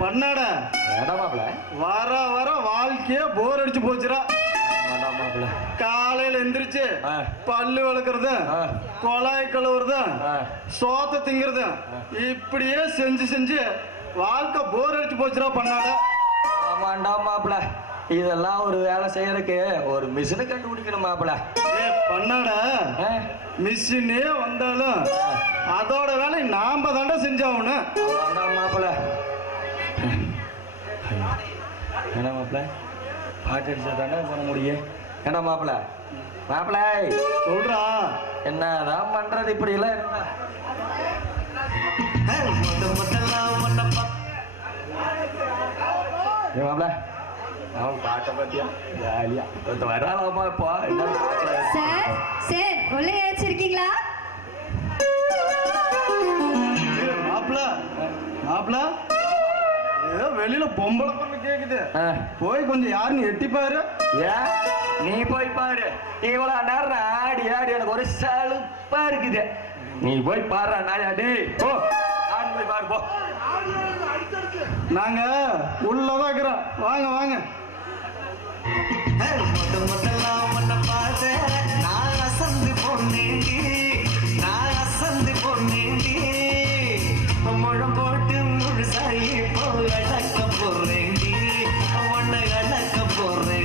பண்ணாட வர வர வாழ்க்கையே போர் அடிச்சு போச்சுடா. காலையில எந்திரிச்சு பல்லு விளக்குறது, குழாய் கழுவுறது, சோத்த திங்கிறது, இப்படியே செஞ்சு செஞ்சு வாழ்க்கை போர் அடிச்சு போச்சுடா பண்ணாட. ஆமாண்டா மாப்பிள, இதெல்லாம் ஒரு வேலை செய்யறதுக்கு ஒரு மிஷினை கண்டுபிடிக்கணும் மாப்பிள. பண்ணாட மிஷினே வந்தாலும் அதோட வேலை நாம தாண்டா செஞ்சாகணும் மாப்பிள. என்ன மாப்பிள, பாட்டு அடிச்சா தானே பண்ண முடியும். என்ன மாப்பிள, மாப்பிள சொல்றா, என்னதான் பண்றது இப்படி எல்லாம் இருந்தா? மாப்பிள அவன் பாட்டை பத்தியா ஜாலியா வராலாமா இப்போ? சார் சார் உள்ள ஏச்சிருக்கீங்களா? மாப்பிள மாப்பிள ஏதோ வெளியில பொம்பளை பொண்ணு கேக்குது, போய் கொஞ்சம் யாருன்னு எட்டி பாரு. ஏன் நீ போய் பாரு, இவ்வளவு நேரம் ஆடி ஆடி எனக்கு ஒரு சலுப்பா இருக்குது. நீ போய் பாரு நாயாடி, போ போய் பாரு போ. நாங்க உள்ளதான் இருக்கிறோம், வாங்க வாங்க. நான் அசந்து பொன்னேண்டி, நான் அசந்து பொன்னேண்டி, முழம் போட்டு முழுசாயி போய் அழக்க போறேண்டி, உன்னை அழக்க போறேன்.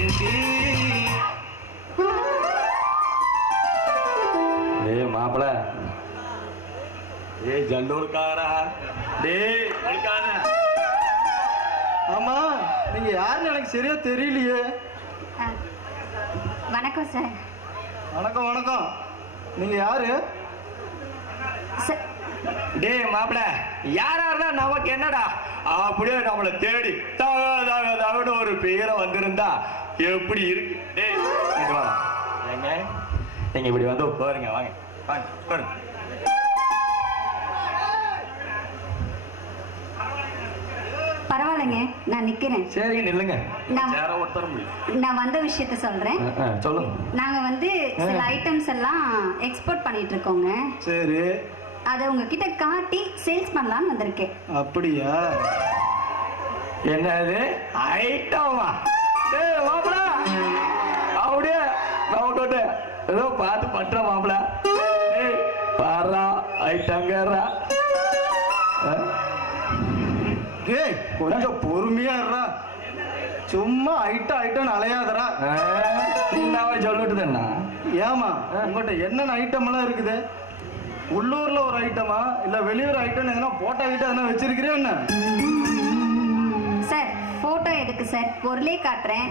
ஏய் ஜல்லூர்காரா டேய் உனக்காரா. ஆமா நீங்க யாருன்னு எனக்கு சரியா தெரியலையே. வணக்கம் சார். வணக்கம் வணக்கம். நீங்க யாரு? டேய் மாப்பிள யாரா இருந்தா நமக்கு என்னடா, அப்படியே நம்மளை தேடி தவிட ஒரு பேரை வந்திருந்தா எப்படி இருக்கு. டேய் இங்க வா. ஏங்க நீங்க இப்படி வந்து உட்காருங்க. வாங்க வாங்க உட்காருங்க. பரவாயில்லைங்க, நான் நிக்கிறேன். சரிங்க நில்லுங்க. நான் நான் வந்த விஷயத்த சொல்றேன். சொல்லுங்க. நாங்க வந்து சில ஐட்டம்ஸ் எல்லாம் எக்ஸ்போர்ட் பண்ணிட்டு இருக்கோங்க. சரி. அதை உங்ககிட்ட காட்டி சேல்ஸ் பண்ணலாம்னு வந்திருக்கேன். அப்படியா? என்னது ஐட்டமா? டேய் மாப்பிள அப்படியே நான் ஏதோ பார்த்து பண்ற மாப்பிள. டேய் பாரா ஐட்டங்கறா. டேய் கொஞ்சம் பொறுமையா இருடா. சும்மா ஐட்டம் அலையாதடா. நீங்க சொல்லிட்டு என்ன? ஏமா உங்கள்கிட்ட என்னென்ன ஐட்டம் எல்லாம் இருக்குது? உள்ளூர்ல ஒரு ஐட்டமா இல்ல வெளியூர் ஐட்டம் எதனா போட்டோ ஐட்டம் எதனா வச்சிருக்கிறேன் என்ன? சார் போட்டோ எதுக்கு சார், பொருளே காட்டுறேன்.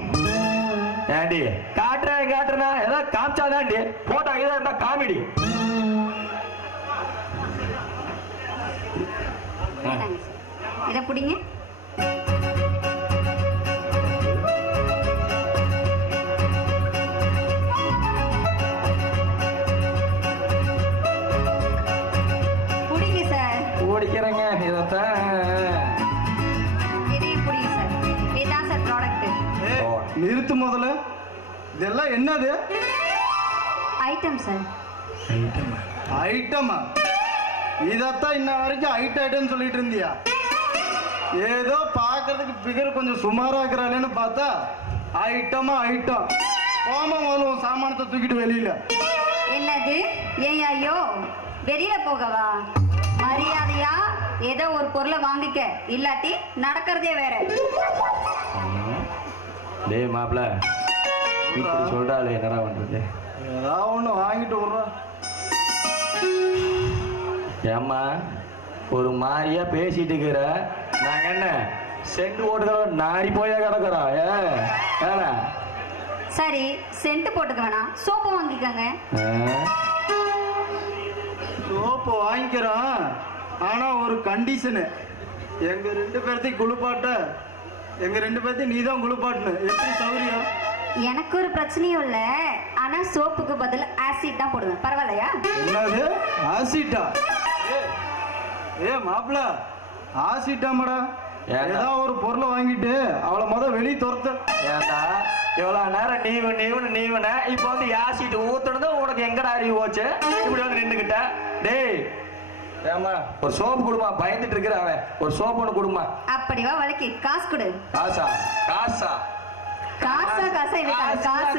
ஏண்டி காட்டுறேன்னா ஏதாவது காமிச்சாதாண்டி. போட்டோ ஏதா இருந்தா காமெடி. இதை பிடிங்க. பிடிங்க சார். ஓடிக்கிறேங்க இதைத்தான். இதையும் பிடிங்க சார். இதுதான் சார் ப்ராடக்ட். நிறுத்து முதல்ல. இதெல்லாம் என்னது? Item sir. ஐட்டமா? இதத்தான் இன்ன வரைக்கும் ஐட்டம் சொல்லிட்டு இருந்தியா? ஏதோ பாக்குறதுக்கு பிகர் கொஞ்சம் சுமாரா இருக்கிறாளேன்னு பார்த்தா ஐட்டம். போமா முதல்ல சாமானத்தை தூக்கிட்டு வெளியில. என்னது? ஏன் ஐயோ வெளியில போகவா? மரியாதையா ஏதோ ஒரு பொருளை வாங்கிக்க, இல்லாட்டி நடக்கிறதே வேற. டேய் மாப்பிள இப்படி சொல்றாளே என்னடா பண்றது? ஏதாவது ஒண்ணு வாங்கிட்டு விடுறா. ஏம்மா ஒரு மாதிரியா பேசிட்டு இருக்கிற. நாங்க என்ன சென்ட் ஓட்டுக்கிறோம் நாரி போயா கிடக்குறோம்? ஏடா சரி சென்ட் போட்டுக்க வேணாம், சோப்பு வாங்கிக்கங்க. சோப்பு வாங்கிக்கிறோம், ஆனா ஒரு கண்டிஷனு. எங்க 2 பேர்த்தையும் குளிப்பாட்ட, எங்க 2 பேர்த்தையும் நீதான் குளிப்பாட்டணும். எப்படி சௌரியம்? எனக்கு ஒரு பிரச்சனையும் இல்ல, ஆனா சோப்புக்கு பதில் ஆசிட் தான் போடுவேன். பரவாயில்லையா? என்னது ஆசிட்டா? மாப்பிள ஆசிட்டாமடா. ஏதாவது ஒரு பொருளை வாங்கிட்டு அவளை வெளியே துரத்த. ஏண்டா இவ்வளவு நேரம் நீவுன இப்ப வந்து ஆசிட் ஊத்துனது உனக்கு எங்கடா அறிவு போச்சு? இப்படி வந்து நின்னுகிட்ட. டேய் ஏமா ஒரு சோப்பு கொடுமா, பயந்துட்டு இருக்கிற அவன். ஒரு சோப்பு ஒண்ணு கொடுமா. அப்படிவா வழக்கி காசு கொடு. காசா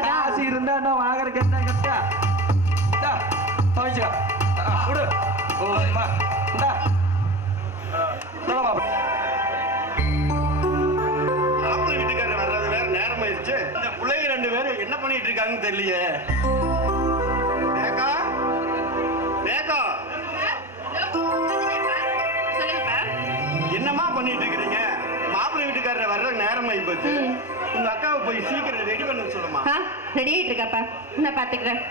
காசு இருந்தா என்ன வாங்குறதுக்கு என்ன கட்டா? கொடு. மாப்பிள்ளை வீட்டுக்காரர் வர்றது வேற நேரம் ஆயிடுச்சு. இந்த பிள்ளைங்க 2 பேரும் என்ன பண்ணிட்டு இருக்காங்கன்னு தெரியலையே. என்னமா பண்ணிட்டு இருக்கிறீங்க? மாப்பிள்ளை வீட்டுக்காரர் வர்ற நேரம் ஆகி போச்சு. உங்க அக்காவை போய் சீக்கிரம் ரெடி பண்ண சொல்லுமா. ரெடி ஆயிட்டு இருக்காப்பா, நான் பாத்துக்கிறேன்.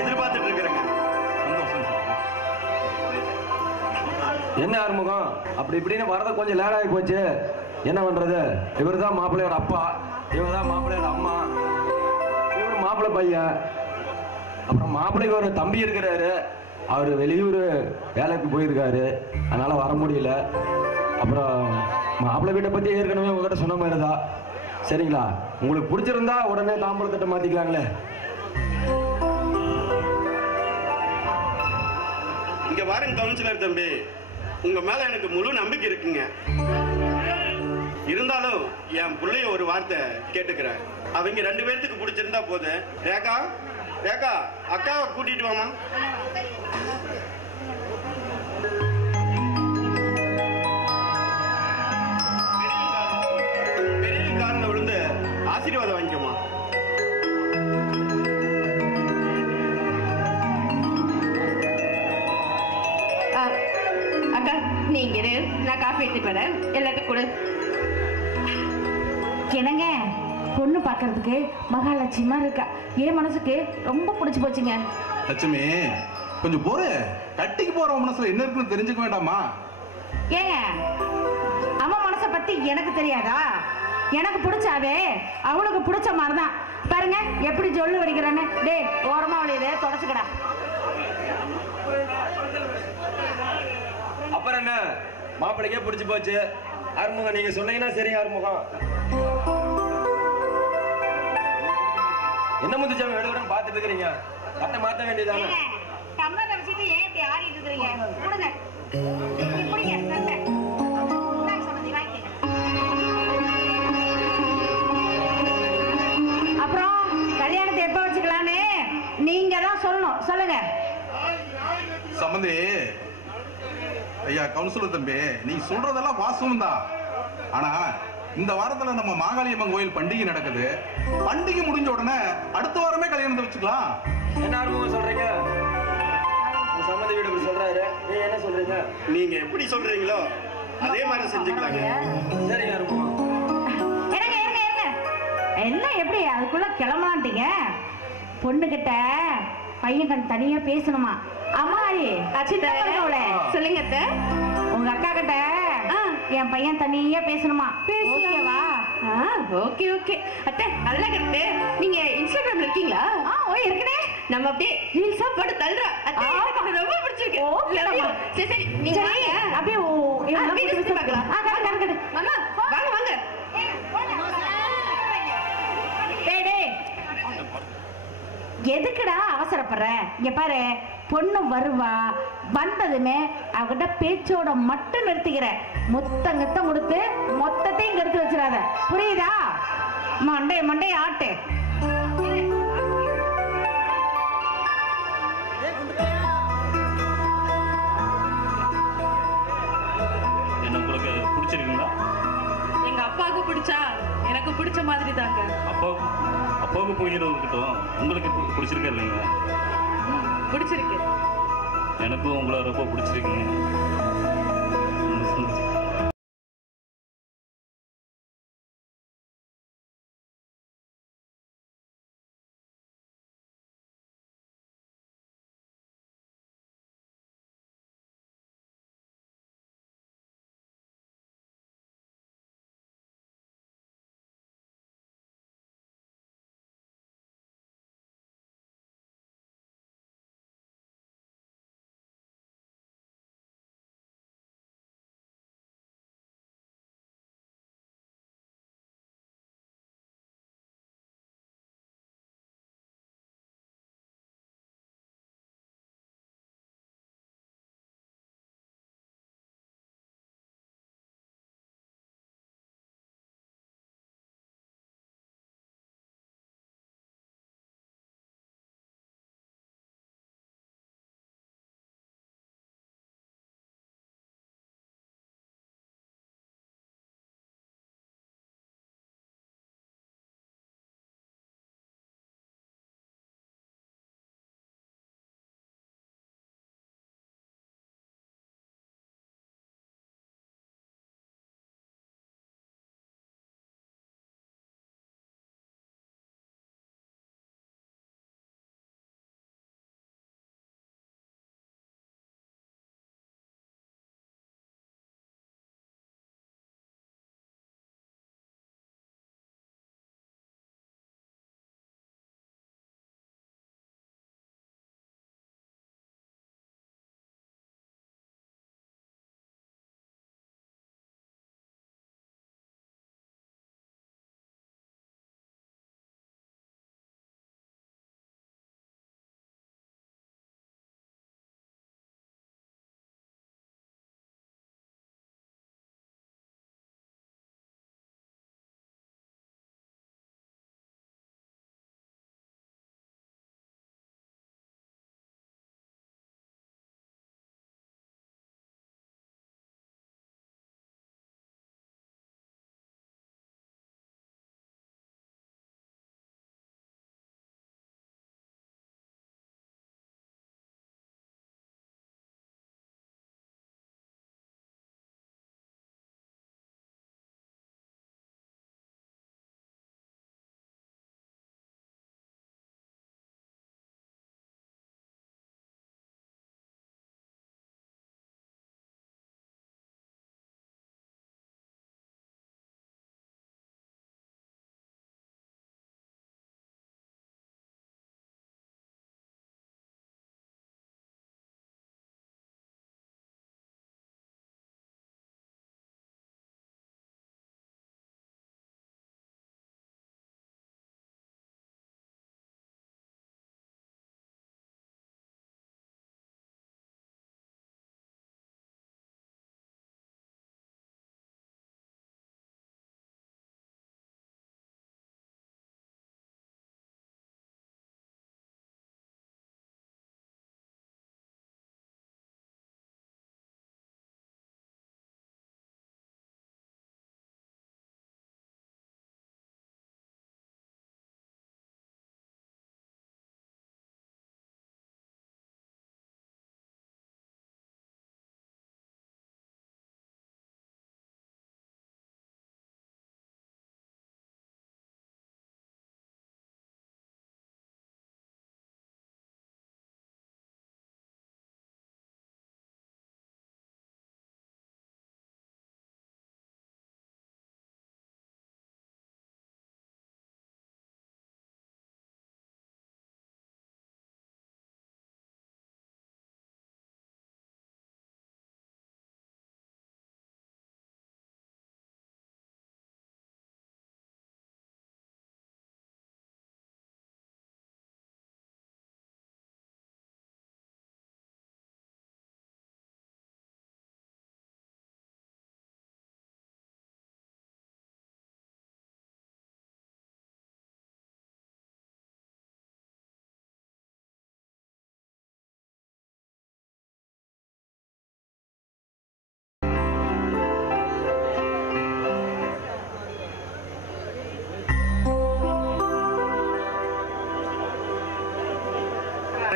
எதிர்பார்த்துட்டு இருக்கிறேங்க. என்ன ஆறுமுகம் அப்படி இப்படின்னு வரது கொஞ்சம் லேட் ஆகி போச்சு. என்ன பண்றது? இவர் தான் மாப்பிள்ளையோட அப்பா, இவர் தான் மாப்பிள்ளையோட அம்மா, இவர் மாப்பிள்ளை பையன். அப்புறம் மாப்பிள்ளைக்கு ஒரு தம்பி இருக்கிறாரு, அவர் வெளியூர் வேலைக்கு போயிருக்காரு, அதனால வர முடியல. அப்புறம் மாப்பிள்ளை வீட்டை பத்தி ஏற்கனவே உங்ககிட்ட சொன்ன மாதிரி தான். சரிங்களா? உங்களுக்கு பிடிச்சிருந்தா உடனே தாம்பூலத்திட்ட மாத்திக்கலாங்களே. இங்க பாருங்க கவுன்சிலர் தம்பி, உங்க மேல எனக்கு முழு நம்பிக்கை இருக்குங்க. இருந்தாலும் என் பிள்ளைய ஒரு வார்த்தை கேட்டுக்கிறேன். அவங்க 2 பேர்த்துக்கு பிடிச்சிருந்தா போதும். ரேகா அக்காவை கூட்டிட்டு வாமா. பெரிய காலில் விழுந்து ஆசீர்வாதம் வாங்கிக்கோமா. அக்கா நீங்க இரு, நான் காஃபி எடுத்துட்டு வரேன். எல்லாத்தையும் கொடு. என்னங்க பொண்ணு பார்க்கறதுக்கு மகாலட்சுமிமா இருக்கா. என் மனசுக்கு ரொம்ப பிடிச்சு போச்சுங்க. லட்சுமி கொஞ்சம் பொறு. கட்டிக்கு போற மனசுல என்ன இருக்குன்னு தெரிஞ்சுக்க வேண்டாமா? ஏங்க அவன் மனசை பத்தி எனக்கு தெரியாதா? எனக்கு பிடிச்சாவே அவளுக்கு பிடிச்ச மாதிரிதான். பாருங்க எப்படி சொல்லு வடிக்கிறான்னு. டேய் ஓரமா வழியில தொடச்சுக்கடா. அப்புறம் என்ன மாப்பிள்ளைக்கே பிடிச்சு போச்சு. ஆறுமுகம் நீங்க சொன்னீங்கன்னா சரி. ஆறுமுகம் என்ன முத்துச்சாமி விடுவிடம் பார்த்துட்டு இருக்கிறீங்க? கட்ட மாத்த வேண்டியதானே? டம்ளர் வச்சுட்டு ஏன் இப்படி ஆடிட்டு இருக்கீங்க? கொடுங்க இப்படிங்க சட்டை. நான் சொன்னது வாங்கிக்கங்க. அப்புறம் கல்யாணத்தை எப்ப வச்சுக்கலான்னு நீங்க தான் சொல்லணும். சொல்லுங்க சம்பந்தி. ஐயா கவுன்சிலர் தம்பி, நீ சொல்றதெல்லாம் வாசம் தான். ஆனா இந்த வாரத்துல நம்ம மாகாளியம்மன் கோயில் பண்டிகை நடக்குது. பண்டிகை முடிஞ்ச உடனே அடுத்த வாரமே கல்யாணத்தை வச்சுக்கலாம். என்ன ஆறுமுகம் சொல்றீங்க? சம்பந்தி வீடு இப்படி சொல்றாரு, நீங்க என்ன சொல்றீங்க? நீங்க எப்படி சொல்றீங்களோ அதே மாதிரி செஞ்சுக்கலாங்க. சரி ஆறுமுகம். எல்லாம் எப்படி அதுக்குள்ள கிளம்பலான்ட்டீங்க? பொண்ணுகிட்ட பையன் தனியா பேசணுமா? அம்மாடி சொல்லுங்க. உங்க அக்கா கிட்ட என் பையன் தனியா பேசணுமா? பேசுவா? ஓகே ஓகே அத்தை, அதெல்லாம் கரெக்ட். நீங்க இன்ஸ்டாகிராம்ல இருக்கீங்களா? இருக்கனே. நம்ம அப்படியே ரீல்ஸா போட்டு தள்ளுறோம். அத்தை எனக்கு ரொம்ப பிடிச்சிருக்கு. சரி சரி நீங்க வாங்க. அப்படியே அப்படியே சுத்தி பார்க்கலாம். மாமா வாங்க வாங்க. எதுக்குடா அவசரப்படுற? இங்க பாரு, பொண்ணு வருவா. வந்ததுமே அவகிட்ட பேச்சோட மட்டும் நிறுத்திக்கிற. முத்தங்கத்தம் கொடுத்து மொத்தத்தையும் கெடுத்து வச்சிடாத. புரியுதா? மண்டை மண்டை ஆட்டு. என்ன உங்களுக்கு பிடிச்சிருக்குங்களா? எங்க அப்பாவுக்கு பிடிச்சா எனக்கு பிடிச்ச மாதிரி தாங்க. அப்பாவுக்கு போய்கிறது இருக்கட்டும், உங்களுக்கு பிடிச்சிருக்கா இல்லைங்க? பிடிச்சிருக்கு. எனக்கும் உங்களை ரொம்ப பிடிச்சிருக்குங்க.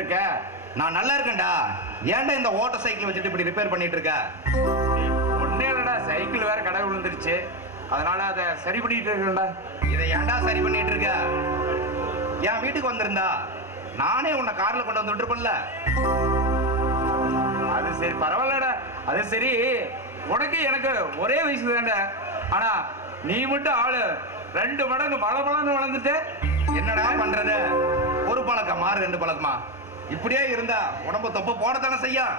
இருக்க? நான் நல்லா இருக்கேன்டா. ஏன்டா இந்த ஓட்ட சைக்கிள் வச்சுட்டு இப்படி ரிப்பேர் பண்ணிட்டு இருக்க? ஒன்னே இல்லடா, சைக்கிள் வேற கடை விழுந்துருச்சு, அதனால அதை சரி பண்ணிட்டு இருக்கேன்டா. இதை ஏன்டா சரி பண்ணிட்டு இருக்க? என் வீட்டுக்கு வந்திருந்தா நானே உன்னை கார்ல கொண்டு வந்து விட்டுருப்பேன்ல. அது சரி, பரவாயில்லடா. அது சரி, உனக்கு எனக்கு ஒரே வயசு தான்டா. ஆனா நீ மட்டும் ஆளு 2 மடங்கு பலபலன்னு வளர்ந்துட்டு. என்னடா பண்றது? ஒரு பழக்கமா 2 பழக்கமா? இப்படியே இருந்தா உடம்பு தொப்ப போடத்தானே செய்யும்.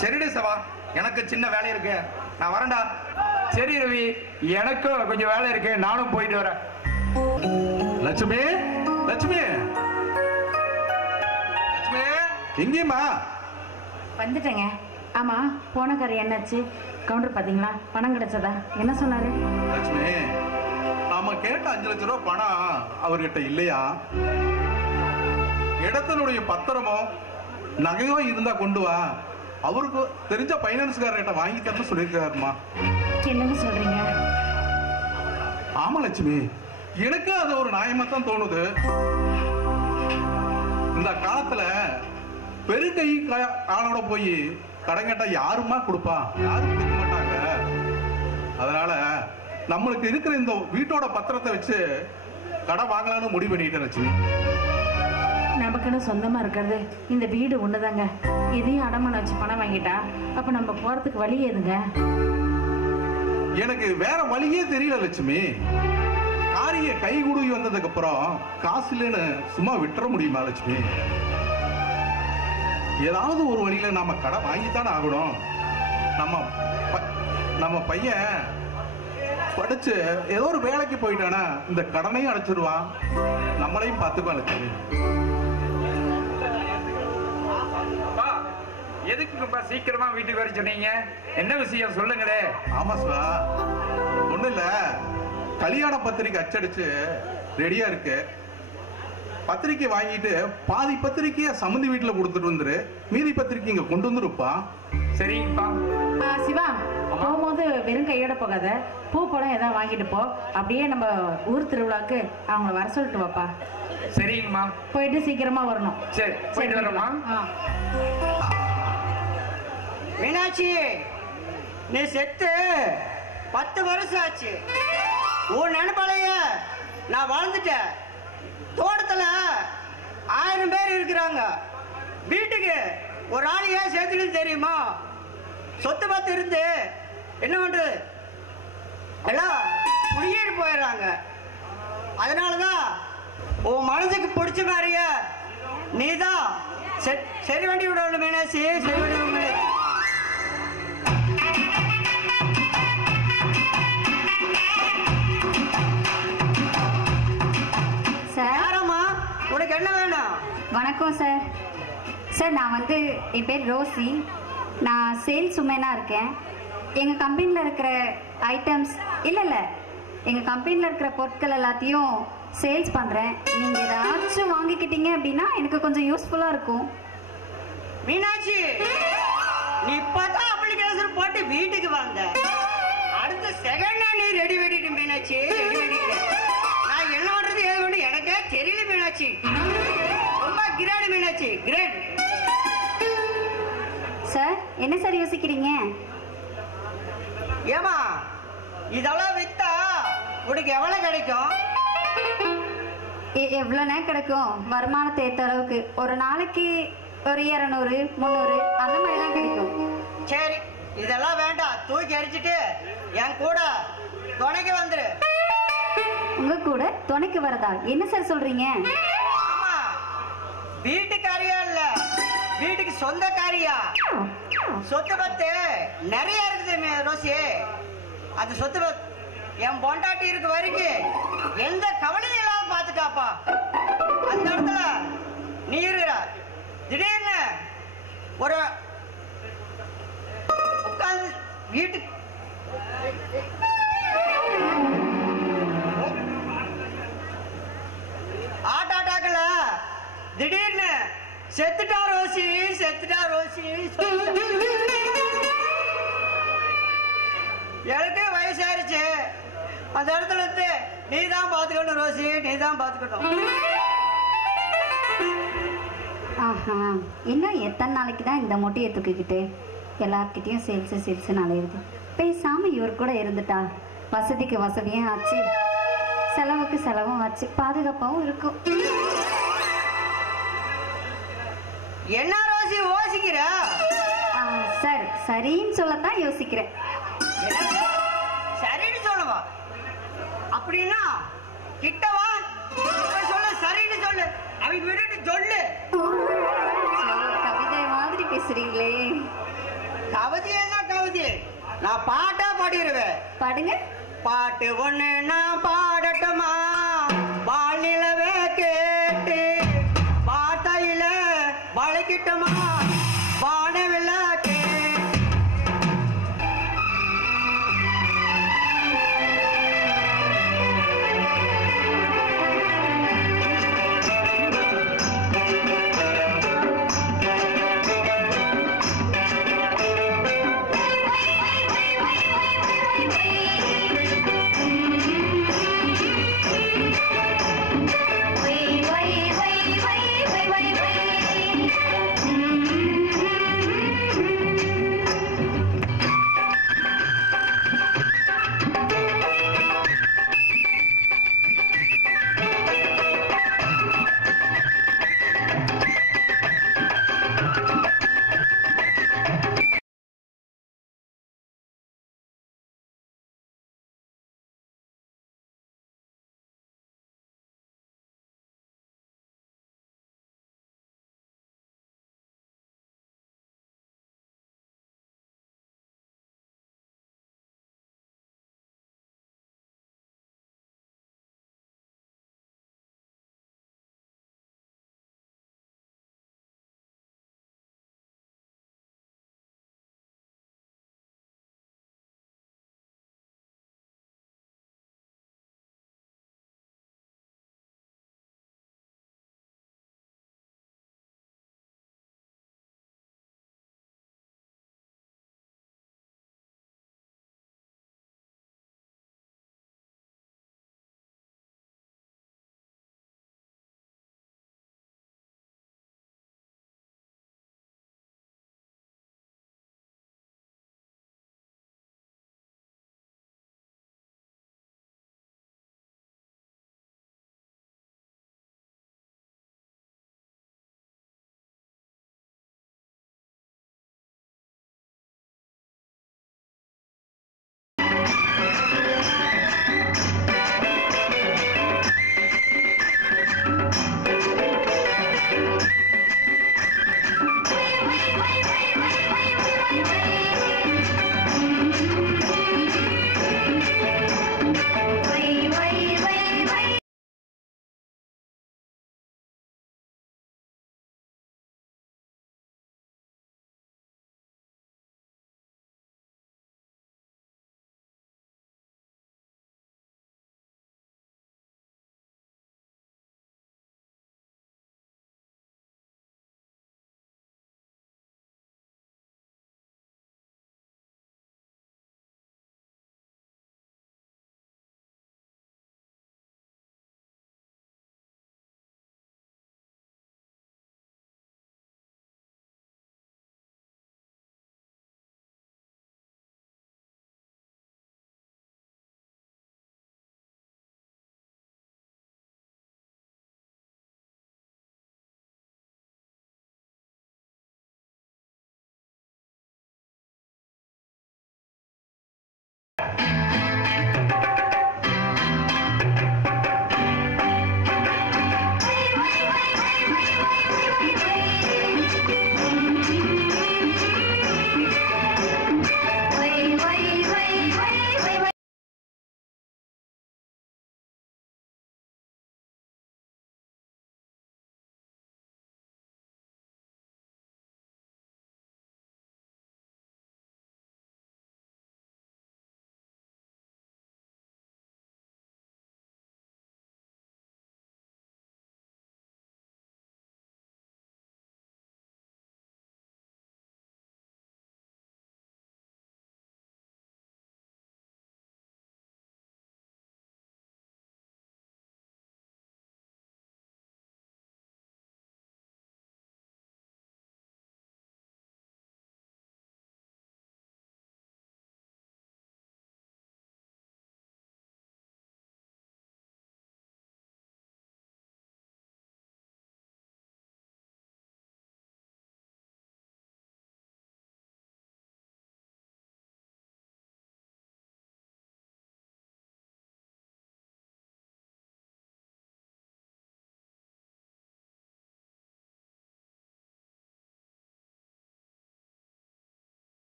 சரிடி சவா, எனக்கு சின்ன வேலை இருக்கு, நான் வரேன்டா. சரி ரவி, எனக்கும் கொஞ்சம் வேலை இருக்கு, நானும் போயிட்டு வரேன். லட்சுமி, லட்சுமி, லட்சுமி, எங்கேயுமா? வந்துட்டேங்க. ஆமா, போன காரியம் என்னாச்சு? கவுண்டர் பாத்தீங்களா? பணம் கிடைச்சதா? என்ன சொன்னாரு? லட்சுமி, நாம கேட்ட 5 லட்சம் ரூபாய் பணம் அவர்கிட்ட இல்லையா? இடத்தினுடைய பத்திரமோ நகையோ இருந்தா கொண்டு வா, அவருக்கு தெரிஞ்ச பைனான்ஸ்காரர்கிட்ட வாங்கி தரணும் சொல்லியிருக்காருமா. என்னங்க சொல்றீங்க? ஆமா லட்சுமி, எனக்கு அது ஒரு நியாயமா தான் தோணுது. இந்த காலத்துல பெருங்கை காலோட போய் கடன் கேட்டா யாருமா கொடுப்பா? யாரும் கொடுக்க மாட்டாங்க. அதனால நம்மளுக்கு இருக்கிற இந்த வீட்டோட பத்திரத்தை வச்சு கடன் வாங்கலாம்னு முடிவு பண்ணிட்டேன் லட்சுமி. நமக்குன்னு சொந்தமா இருக்கிறது இந்த வீடு ஒண்ணுதாங்க. இதையும் அடமான வச்சு பணம் வாங்கிட்டா அப்ப நம்ம போறதுக்கு வழி ஏதுங்க? எனக்கு வேற வழியே தெரியல லட்சுமி. காரிய கை குடுவி வந்ததுக்கு அப்புறம் காசு இல்லைன்னு சும்மா விட்டுற முடியுமா லட்சுமி? ஏதாவது ஒரு வழியில நாம கடன் வாங்கித்தானே ஆகணும். நம்ம பையன் படிச்சு ஏதோ ஒரு வேலைக்கு போயிட்டானா இந்த கடனையும் அடைச்சிருவான், நம்மளையும் பார்த்துக்குவான் லட்சுமி. எதுக்குப்பா சீக்கிரமா வீட்டுக்கு வர சொன்னீங்க? என்ன விஷயம் சொல்லுங்களே. ஆமா சிவா, ஒண்ணு இல்ல, கல்யாண பத்திரிக்கை அச்சடிச்சு ரெடியா இருக்கு. பத்திரிக்கை வாங்கிட்டு பாதி பத்திரிக்கைய சம்மந்தி வீட்டுல கொடுத்துட்டு வந்துரு, மீதி பத்திரிக்கை இங்க கொண்டு வந்துருப்பா. சரிப்பா. சிவா, போகும்போது வெறும் கையோட போகாத, பூ பழம் ஏதாவது வாங்கிட்டு போ. அப்படியே நம்ம ஊர் திருவிழாக்கு அவங்கள வர சொல்லிட்டு வாப்பா. சரிங்கம்மா. போயிட்டு சீக்கிரமா வரணும். சரி, போயிட்டு வரமா? மீனாட்சி, நீ செத்து 10 வருஷம் ஆச்சு. உன் நினைப்பாளைய நான் வாழ்ந்துட்டேன். தோட்டத்துல 1000 பேர் இருக்கிறாங்க. வீட்டுக்கு ஒரு ஆள் ஏன் சேர்த்துன்னு தெரியுமா? சொத்து பத்து இருந்து என்ன பண்றது, எல்லாம் குடியேறி போயிடுறாங்க. அதனாலதான் உன் மனசுக்கு பிடிச்ச மாதிரிய நீதான் சரி வண்டி விடணும் மீனாட்சி, சரி வண்டி விடணும். சாரம்மா, உனக்கு என்ன வேணும்? வணக்கம் சார். சார், நான் வந்து என் பேர் ரோசி. நான் சேல்ஸ் உமனாக இருக்கேன். எங்கள் கம்பெனியில் இருக்கிற ஐட்டம்ஸ் இல்லை எங்கள் கம்பெனியில் இருக்கிற பொருட்கள் எல்லாத்தையும் சேல்ஸ் பண்ணுறேன். நீங்கள் ஏதாச்சும் வாங்கிக்கிட்டீங்க அப்படின்னா எனக்கு கொஞ்சம் யூஸ்ஃபுல்லாக இருக்கும். மீனாட்சி, நீ இப்பதான் அப்ளிகேஷன் போட்டு வீட்டுக்கு வந்த, அடுத்த செகண்ட் நீ ரெடி பண்ணிட்டு மீனாட்சி, ரெடி பண்ணிட்டு. நான் என்ன பண்றது ஏது பண்ணி எனக்கே தெரியல மீனாட்சி. ரொம்ப கிரேட் மீனாட்சி, கிரேட். சார், என்ன சார் யோசிக்கிறீங்க? ஏமா, இதெல்லாம் வித்தா உனக்கு எவ்வளவு கிடைக்கும்? எவ்வளோனா கிடைக்கும்? வருமானத்தை ஏற்ற அளவுக்கு ஒரு நாளைக்கு ஒரு 200 300 அந்த மாதிரி தான் கிடைக்கும். சரி, இதெல்லாம் வேண்டாம், தூக்கி அடிச்சுட்டு என் கூட துணைக்கு வந்துரு. உங்க கூட துணைக்கு வரதா? என்ன சார் சொல்றீங்க? ஆமா, வீட்டுக்காரியா இல்ல, வீட்டுக்கு சொந்தக்காரியா. சொத்து பத்து நிறைய இருக்குது ரோசி. அது சொத்து பத்து என் பொண்டாட்டி இருக்க வரைக்கும் எந்த கவலையும் இல்லாம பாத்துட்டாப்பா. அந்த இடத்துல நீ இருக்கிற, திடீர்னு ஒரு உட்கார்ந்து வீட்டுக்கு ஆட்டாட்டாக்கல திடீர்னு செத்துட்டா ரோசி, செத்துட்டா ரோசி. எனக்கு வயசாயிருச்சு. அந்த இடத்துல இருந்து நீ தான் பாத்துக்கணும் ரோசி, நீ தான் பாத்துக்கணும். ஆஹா, இன்னும் எத்தனை நாளைக்கு தான் இந்த மொட்டையை தூக்கிக்கிட்டு எல்லார்கிட்டையும் சேல்ஸு அலையுது. பேசாம இவர் கூட இருந்துட்டா வசதிக்கு வசதியும் ஆச்சு, செலவுக்கு செலவும் ஆச்சு, பாதுகாப்பாகவும் இருக்கும். என்ன ரோசி யோசிக்கிற? சார், சரின்னு சொல்லத்தான் யோசிக்கிறேன். சரின்னு சொல்லவா? அப்படின்னா கிட்டவா சொல்ல, சரின்னு சொல்லு, அவங்க விட்டுட்டு சொல்லு. கவிதை மாதிரி பேசுறீங்களே. கவிதை என்ன கவிதை? நான் பாட்டா பாடிடுவேன். பாடுங்க. பாட்டு ஒண்ணு நான் பாடட்டுமா? வானிலவே கேட்டு பாட்டையில வளைக்கிட்டமா? வானவில்ல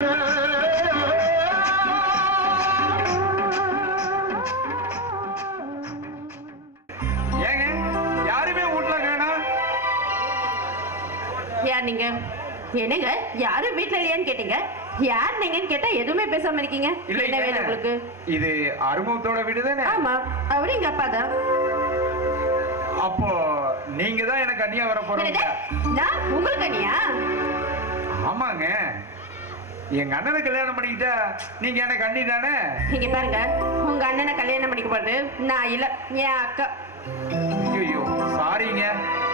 ஏங்க யாருமே வீட்டுல காணோம். யார் நீங்க? என்னங்க யாரும் வீட்ல இல்லையான்னு கேட்டீங்க. யார் நீங்கன்னு கேட்டா எதுவுமே பேசாம இருக்கீங்க. என்ன வேணும் உங்களுக்கு? இது அருமத்தோட வீடு தானே? ஆமா, அவரு எங்க அப்பா தான். அப்போ நீங்க தான் எனக்கு அண்ணியா வர போறீங்க. நான் உங்களுக்கு அண்ணியா? ஆமாங்க, எங்க அண்ணனை கல்யாணம் பண்ணிக்கிட்டா நீங்க எனக்கு அண்ணி தானே? இங்க பாருங்க, உங்க அண்ணனை கல்யாணம் பண்ணிக்க போறது நான் இல்ல, என் அக்கா. ஐயோ சாரிங்க.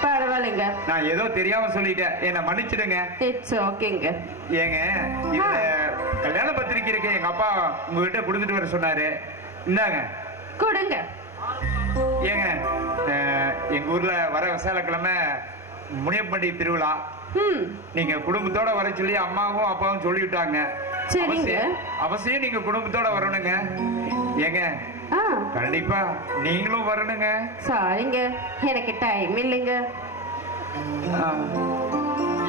பரவாயில்லைங்க, நான் ஏதோ தெரியாம சொல்லிட்டேன், என்ன மன்னிச்சிடுங்க. இட்ஸ் ஓகேங்க. ஏங்க இந்த கல்யாண பத்திரிக்கை இருக்கு, எங்க அப்பா உங்ககிட்ட கொடுத்துட்டு வர சொன்னாரு. இந்தாங்க கொடுங்க. ஏங்க எங்க ஊர்ல வர விசாலக்கிழமை முனியப்பண்டி திருவிழா. நீங்க குடும்பத்தோட வர சொல்லி அம்மாவும் அப்பாவும் சொல்லிவிட்டாங்க. அவசியம் நீங்க குடும்பத்தோட வரணுங்க. ஏங்க கண்டிப்பா நீங்களும் வரணுங்க. சாரிங்க, எனக்கு டைம் இல்லைங்க.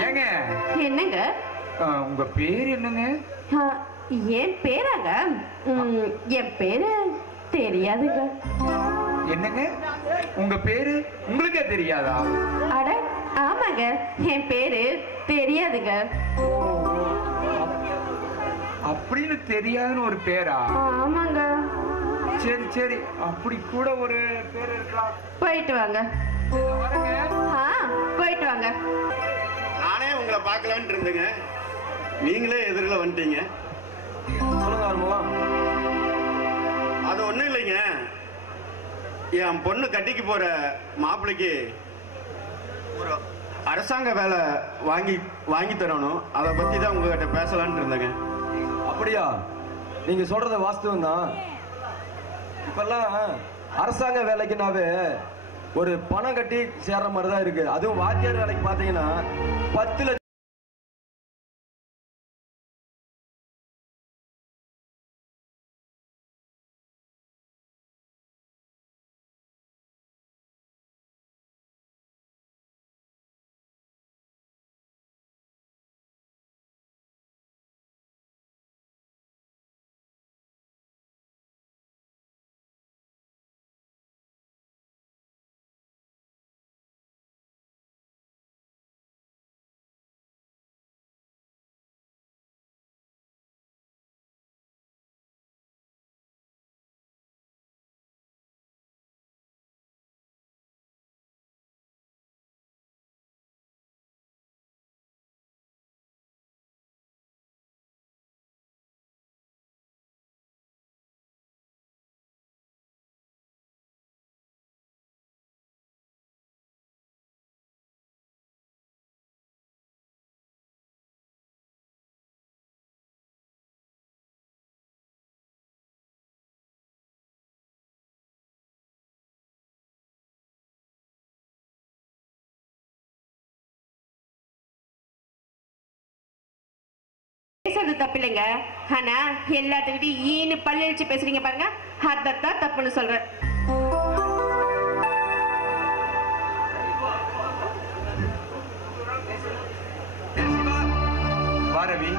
ஏங்க என்னங்க உங்க பேர் என்னங்க? என் பேராங்க? என் பேரு தெரியாதுங்க. என்னங்க உங்க பேரு உங்களுக்கே தெரியாதா? அட ஆமாங்க, என் பேரு தெரியாதுங்க. அப்படின்னு தெரியாதுன்னு ஒரு பேரா? ஆமாங்க. சரி சரி, அப்படி கூட ஒரு பேர் இருக்கலாம். போயிட்டு வாங்க. போயிட்டு வாங்க. நானே உங்களை பார்க்கலான்ட்டு இருந்தேங்க, நீங்களே எதிரில் வந்துட்டீங்க. சொல்லுங்க ஆரம்பம். அது ஒண்ணும் இல்லைங்க, என் பொண்ணு கட்டிக்கு போற மாப்பிள்ளைக்கு ஒரு அரசாங்க வேலை வாங்கி தரணும். அதை பத்தி தான் உங்ககிட்ட பேசலான்னு இருந்தேங்க. அப்படியா? நீங்க சொல்றது வாஸ்தவம் தான். இப்பெல்லாம் அரசாங்க வேலைக்குனாவே ஒரு பணம் கட்டி சேர்ற மாதிரி தான் இருக்கு. அதுவும் வாத்தியார் வேலைக்கு பாத்தீங்கன்னா 10 லட்சம் பேசுறது தப்பு இல்லைங்க. ஆனா எல்லாத்துக்கிட்டையும் ஈனு பல்லழிச்சு பேசுறீங்க பாருங்க, அதத்தான் தப்புன்னு சொல்றேன். பாரவி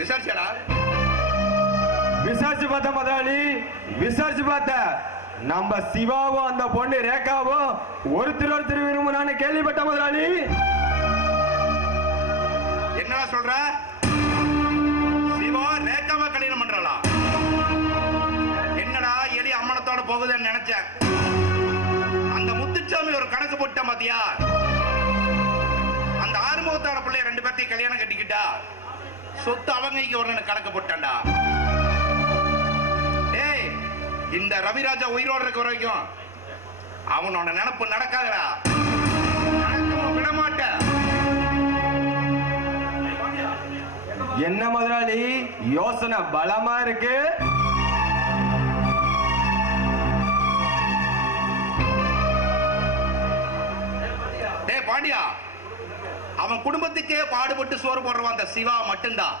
விசாரிச்சாடா? விசாரிச்சு பார்த்த முதலாளி, விசாரிச்சு பார்த்த. நம்ம சிவாவும் அந்த பொண்ணு ரேகாவும் ஒருத்தர் விரும்புனான்னு கேள்விப்பட்ட முதலாளி. என்னடா சொல்ற? சிவா ரேகாவை கல்யாணம் பண்றாளா? என்னடா எலி அம்மனத்தோட போகுதுன்னு நினைச்சேன். அந்த முத்துச்சாமி ஒரு கணக்கு போட்ட மதியா, அந்த ஆறுமுகத்தோட பிள்ளைய 2 பேர்த்தையும் கல்யாணம் கட்டிக்கிட்டா சொத்து அவங்க ஒரு கணக்கு போட்டான்டா. ஏய், இந்த ரவிராஜா உயிரோடு இருக்க வரைக்கும் அவனோட நினைப்பு நடக்காதடா. நடக்கவும் விட மாட்டேன். என்ன முதலாளி யோசனை பலமா இருக்கு? டேய் பாண்டியா, அவன் குடும்பத்துக்கே பாடுபட்டு சோறு போடுறவன் அந்த சிவா மட்டும்தான்.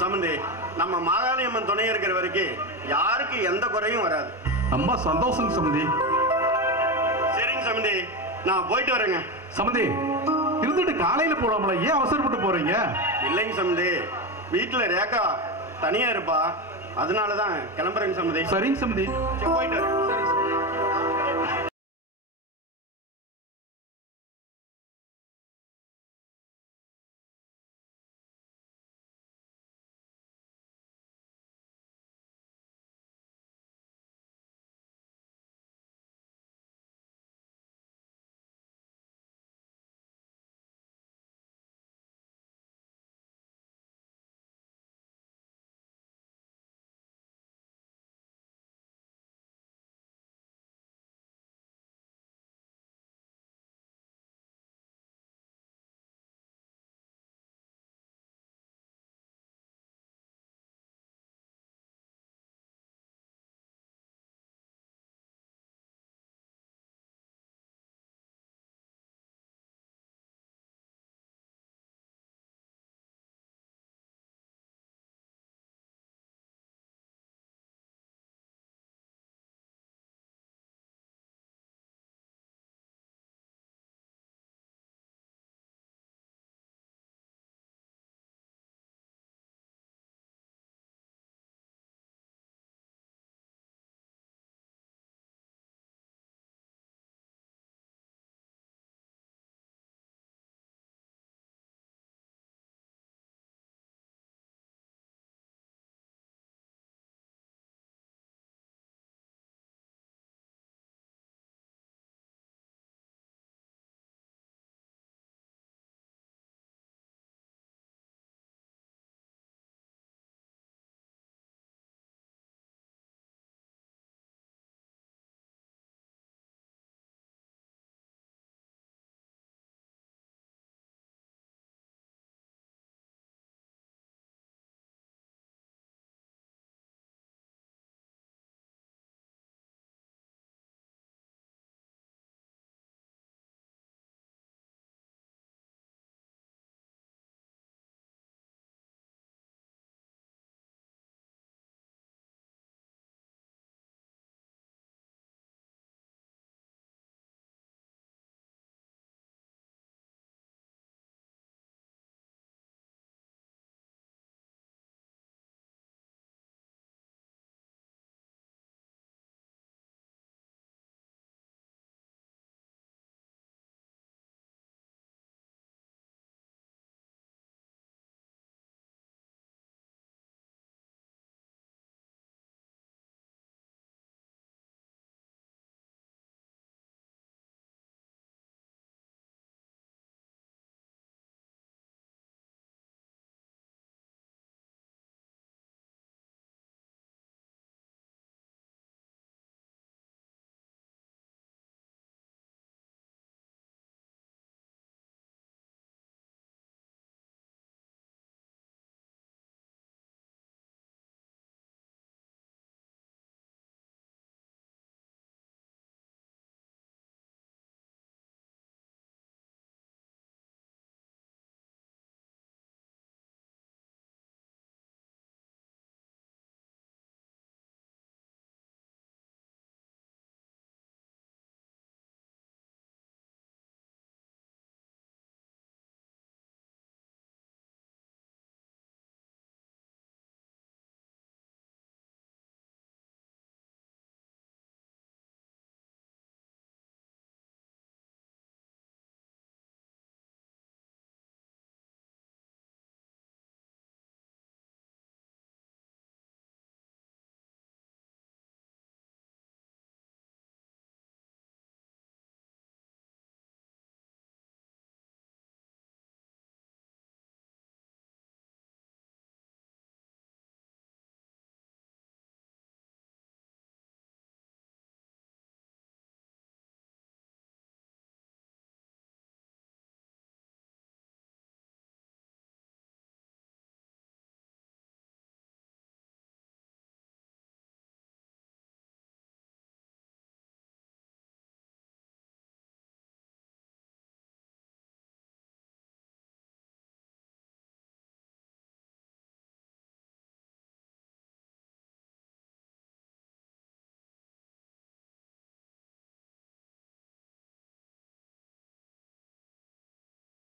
சம்பந்தி, நம்ம மாகாளியம்மன் துணை இருக்கிற வரைக்கும் யாருக்கு எந்த குறையும் வராது. ரொம்ப சந்தோஷம் சம்பந்தி. சரிங்க சம்பந்தி, நான் போயிட்டு வரேங்க. சம்பந்தி, இருந்துட்டு காலையில போடாமல, ஏன் அவசரப்பட்டு போறீங்க? இல்லைங்க சம்பந்தி, வீட்டுல ரேகா தனியா இருப்பா, அதனாலதான் கிளம்புறேங்க சம்பந்தி. சரிங்க சம்பந்தி, போயிட்டு வரேன்.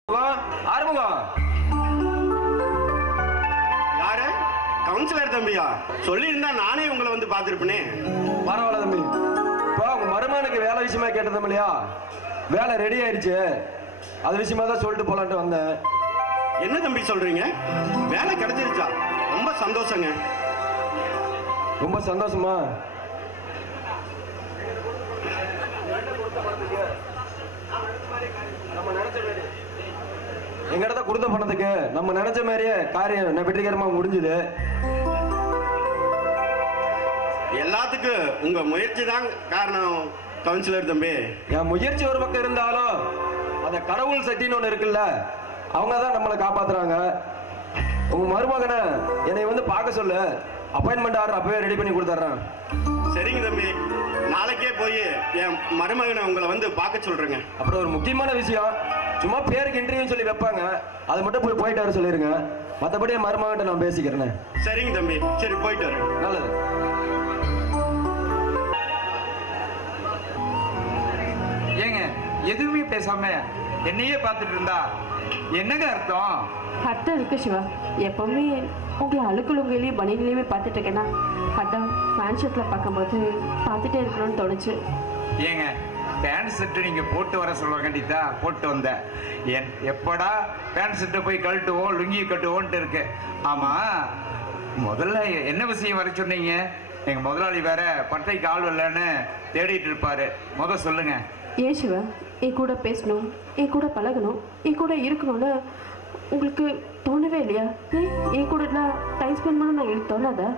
ஆறுமுகம் யாரு? கவுன்சிலர் தம்பியா? சொல்லியிருந்தா நானே உங்களை வந்து பார்த்திருப்பேனே. பரவாயில்ல தம்பி. இப்போ உங்க மருமகனுக்கு வேலை விஷயமா கேட்டது இல்லையா? வேலை ரெடி ஆயிடுச்சு. அது விஷயமா தான் சொல்லிட்டு போலான்ட்டு வந்தேன். என்ன தம்பி சொல்றீங்க? வேலை கிடைச்சிருச்சா? ரொம்ப சந்தோஷங்க. ரொம்ப சந்தோஷமா? எங்கிட்ட கொடுத்த பணத்துக்கு நம்ம நினைச்ச மாதிரியே காரியம் வெற்றிகரமா முடிஞ்சுது. எல்லாத்துக்கும் உங்க முயற்சி தான் காரணம் கவுன்சிலர் தம்பி. என் முயற்சி ஒரு பக்கம் இருந்தாலும் அந்த கடவுள் சட்டின்னு ஒண்ணு இருக்குல்ல, அவங்க தான் நம்மளை காப்பாத்துறாங்க. உங்க மருமகனை என்னை வந்து பார்க்க சொல்லு. அப்பாயின்மெண்ட் ஆர்டர் அப்பவே ரெடி பண்ணி கொடுத்துட்றேன். சரிங்க தம்பி, நாளைக்கே போய் என் மருமகனை உங்களை வந்து பார்க்க சொல்றேங்க. அப்புறம் ஒரு முக்கியமான விஷயம், சும்மா பேருக்கு இன்டர்வியூ சொல்லி வைப்பாங்க, அது மட்டும் போயிட்டு வர சொல்லிருங்க. மற்றபடி என் மருமகன்ட்ட நான் பேசிக்கிறேன். சரிங்க தம்பி, சரி போயிட்டு வரேன். நல்லது. ஏங்க எதுவுமே பேசாம என்னையே பார்த்துட்டு இருந்தா என்னங்க அர்த்தம்? அர்த்தம் இருக்கு சிவா. எப்பவுமே உங்களை அழுக்குலுங்களையும் பனிகளையுமே பார்த்துட்டு இருக்கேன்னா அதான் பேண்ட் ஷர்ட்ல பார்க்கும்போது பார்த்துட்டே இருக்கணும்னு தோணுச்சு. ஏங்க பேண்ட் ஷர்ட் நீங்க போட்டு வர சொல்ல வேண்டியதா போட்டு வந்தேன். எப்படா பேண்ட் ஷர்ட்டை போய் கழட்டுவோம், லுங்கி கட்டுவோன்ட்டு இருக்கு. ஆமா, முதல்ல என்ன விஷயம் வர சொன்னீங்க? எங்க முதலாளி வேற பட்டைக்கு ஆள் இல்லைன்னு தேடிட்டு இருப்பாரு. சொல்லுங்க. ஏன் சிவா, என் கூட பேசணும், என் கூட பழகணும், என் கூட இருக்கணும்னு உங்களுக்கு தோணவே இல்லையா? என் கூட டைம் ஸ்பெண்ட் பண்ண எனக்கு தோணாதா?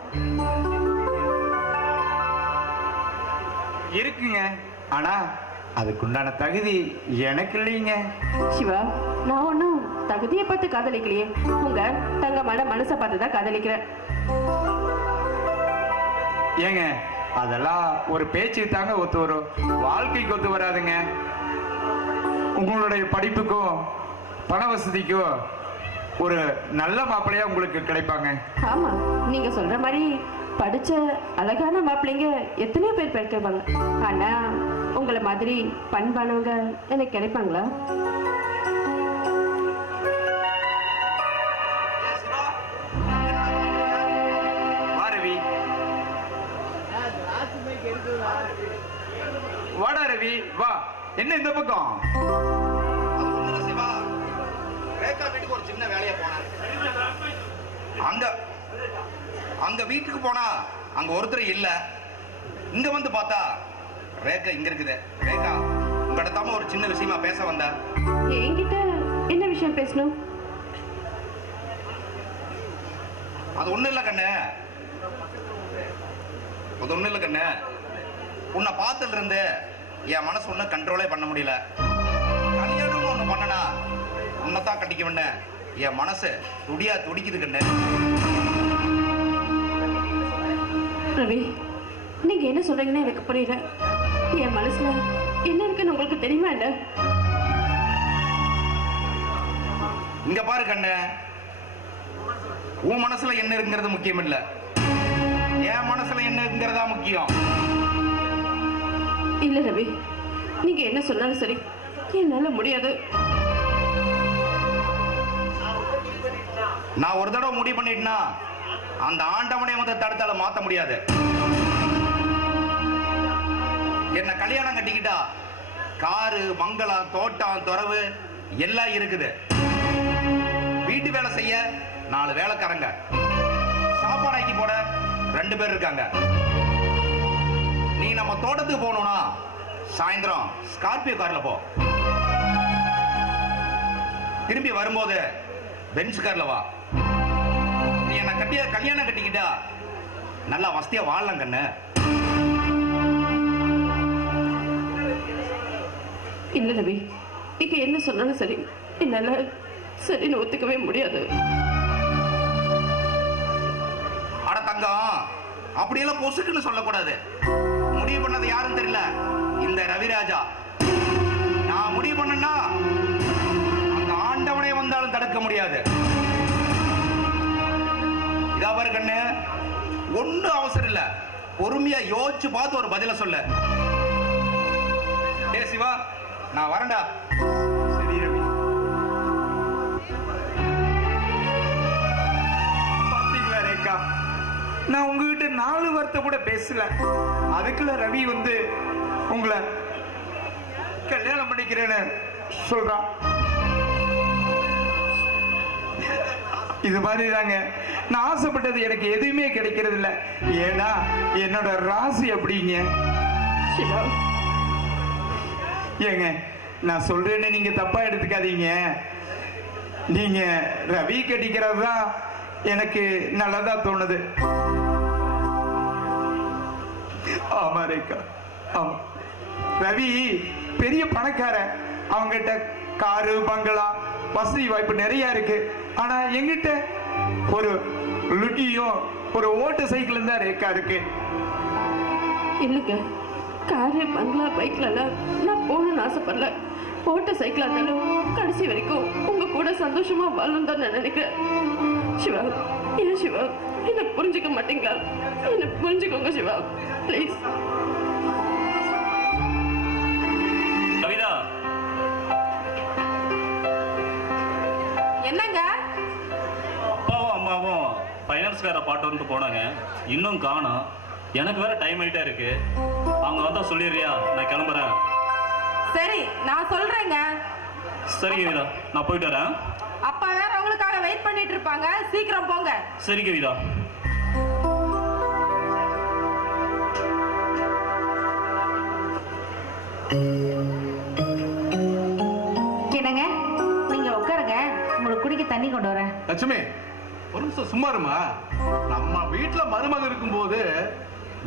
இருக்குங்க, ஆனா அதுக்குண்டான தகுதி எனக்கு இல்லைங்க. சிவா, நான் ஒன்னும் தகுதியை பார்த்து காதலிக்கலையே, உங்க தங்கமான மனசை பார்த்து தான் காதலிக்கிறேன். ஏங்க அதெல்லாம் ஒரு பேச்சுக்கு தாங்க ஒத்து வரும், வாழ்க்கைக்கு ஒத்து வராதுங்க. உங்களுடைய படிப்புக்கும் பண வசதிக்கும் ஒரு நல்ல மாப்பிள்ளையா உங்களுக்கு கிடைப்பாங்க. ஆமா, நீங்க சொல்ற மாதிரி படிச்ச அழகான மாப்பிள்ளைங்க எத்தனையோ பேர் கிடைப்பாங்க. ஆனா உங்களை மாதிரி பண்பானவங்க எனக்கு கிடைப்பாங்களா? வாடா ரவி, வா. என்ன இந்த பக்கம்? வீட்டுக்கு ஒரு சின்ன வேலையா போனேன். அங்க வீட்டுக்கு போனா அங்க ஒருத்தர் இல்ல. இங்க வந்து பார்த்தா ரேகா இங்க இருக்குது. ரேகா, உங்கள்கிட்ட ஒரு சின்ன விஷயமா பேச வந்த. என்கிட்ட என்ன விஷயம் பேசணும்? அது ஒண்ணு இல்ல கண்ணு, அது ஒண்ணு இல்ல கண்ணு. உன்னை பார்த்ததுல இருந்து என் மனசு ஒண்ணு கண்ட்ரோலே பண்ண முடியல. கல்யாணம் ஒண்ணு பண்ணனா உன்னைத்தான் கட்டிக்க, என் மனசு துடியா துடிக்குது கண்ணு. ரவி, நீங்க என்ன சொல்றீங்கன்னு எனக்கு புரியல. என் மனசுல என்ன இருக்குன்னு உங்களுக்கு தெரியுமா? இல்ல இங்க பாரு கண்ணு, உன் மனசுல என்ன இருக்குங்கிறது முக்கியம் இல்ல, என் மனசுல என்ன இருக்குங்கிறதா முக்கியம். இல்ல ரவி, நீங்க என்ன சொன்னாலும் சரி, என்னால முடியாது. நான் ஒரு தடவை முடிவு பண்ணிட்டேன்னா அந்த ஆண்டவனை வந்து தடுத்தால மாத்த முடியாது. என்ன கல்யாணம் கட்டிக்கிட்டா காரு, மங்களம், தோட்டம், துறவு எல்லாம் இருக்குது. வீட்டு வேலை செய்ய 4 வேலைக்காரங்க, சாப்பாடு ஆக்கி போட 2 பேர் இருக்காங்க. நீ நம்ம தோட்டத்துக்கு போகணும்னா சாயந்தரம் ஸ்கார்பியோ கார்ல போ, திரும்பி வரும்போது பென்ஸ் கார்ல வா. நீ என்ன கல்யாணம் கட்டிக்கிட்டா நல்லா வசதியா வாழலாம் கண்ணு. இல்ல ரவி, நீங்க என்ன சொன்னாலும் சரி, என்னால சரின்னு ஒத்துக்கவே முடியாது. அட தங்கம், அப்படியெல்லாம் பொசுக்குன்னு சொல்லக்கூடாது. முடிவு பண்ணது யாரும் தெரியல, இந்த ரவிராஜா. நான் முடிவு பண்ணா அந்த ஆண்டவனே வந்தாலும் தடுக்க முடியாது. இதாவர் கண்ணு, ஒன்னும் அவசரம் இல்ல, பொறுமையா யோசிச்சு பார்த்து ஒரு பதில சொல்ல. ஏ சிவா, நான் வரேன்டா. சரி ரவி. நான் உங்ககிட்ட 4 வார்த்தை கூட பேசல. அதுக்குள்ள ரவி வந்து உங்களை கல்யாணம் பண்ணிக்கிறேன்னு சொல்றான். இது மாதிரி தாங்க நான் ஆசைப்பட்டது எனக்கு எதுவுமே கிடைக்கிறது இல்ல. ஏன்னா என்னோட ராசி அப்படிங்க. ஏங்க நான் சொல்றேன்னு நீங்க தப்பா எடுத்துக்காதீங்க. நீங்க ரவி கட்டிக்கிறது தான் எனக்கு நல்லதா தோணுது. ஆமா ரேகா, ஆமா. ரவி பெரிய பணக்காரன். அவங்கிட்ட காரு, பங்களா, வசதி வாய்ப்பு நிறைய இருக்கு. ஆனா எங்கிட்ட ஒரு லுட்டியும் ஒரு ஓட்டு சைக்கிள் தான் ரேக்கா இருக்கு. இல்லைங்க, காரு, பங்களா, பைக்ல நான் போகணும்னு ஆசைப்படல. ஓட்ட சைக்கிளா இருந்தாலும் கடைசி வரைக்கும் உங்க கூட சந்தோஷமா வாழணும் தான் நான் நினைக்கிறேன். சிவா, ஏன் சிவா என்ன புரிஞ்சுக்க மாட்டீங்களா? என்ன புரிஞ்சுக்கோங்க சிவா, பிளீஸ். கவிதா, என்னங்க? அப்பாவும் அம்மாவும் ஃபைனான்ஸ்கார பாட்டு வந்து போனாங்க, இன்னும் காணோம். எனக்கு வேற டைம் ஆயிட்டே இருக்கு. அவங்க வந்தா சொல்லிடுறியா? நான் கிளம்புறேன். சரி, நான் சொல்றேங்க. சரி கவிதா, நான் போயிட்டு வரேன். அப்பா வேற உங்களுக்காக வெயிட் பண்ணிட்டு இருப்பாங்க, சீக்கிரம் போங்க. சரி கவிதா. என்னங்க, நீங்க உட்காருங்க, உங்களுக்கு குடிக்க தண்ணி கொண்டு வரேன். லட்சுமி, ஒரு நிமிஷம் சும்மா இருமா. நம்ம வீட்டுல மருமக இருக்கும்போது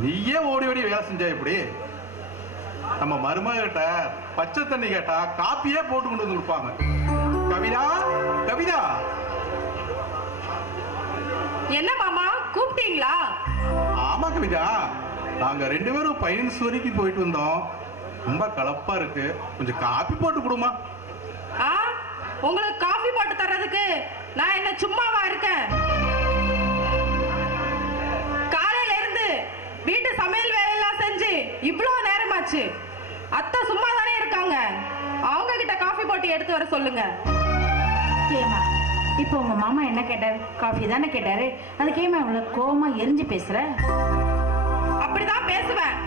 நீயே ஓடி ஓடி வேலை செஞ்சா எப்படி? நம்ம மருமக கிட்ட பச்சை தண்ணி கேட்டா காப்பியே போட்டு கொண்டு வந்து கொடுப்பாங்க. கவிதா, கவிதா. என்ன மாமா, கூப்பிட்டீங்களா? ஆமா கவிதா, நாங்க 2 பேரும் பையன்ஸ் வரைக்கும் போயிட்டு வந்தோம். ரொம்ப கலப்பா இருக்கு, கொஞ்சம் காப்பி போட்டு கொடுமா. உங்களுக்கு காஃபி போட்டு தர்றதுக்கு நான் என்ன சும்மாவா இருக்கேன்? காலையில இருந்து வீட்டு சமையல் வேலையெல்லாம் செஞ்சு இவ்வளவு நேரமாச்சு. அத்தை சும்மா தானே இருக்காங்க, அவங்க கிட்ட காஃபி போட்டு எடுத்து வர சொல்லுங்க. ஏமா, இப்போ உங்க மாமா என்ன கேட்டாரு? காஃபி தானே கேட்டாரு. அதுக்கு ஏமா இவ்வளவு கோவமா எரிஞ்சு பேசுற? அப்படிதான் பேசுவேன்.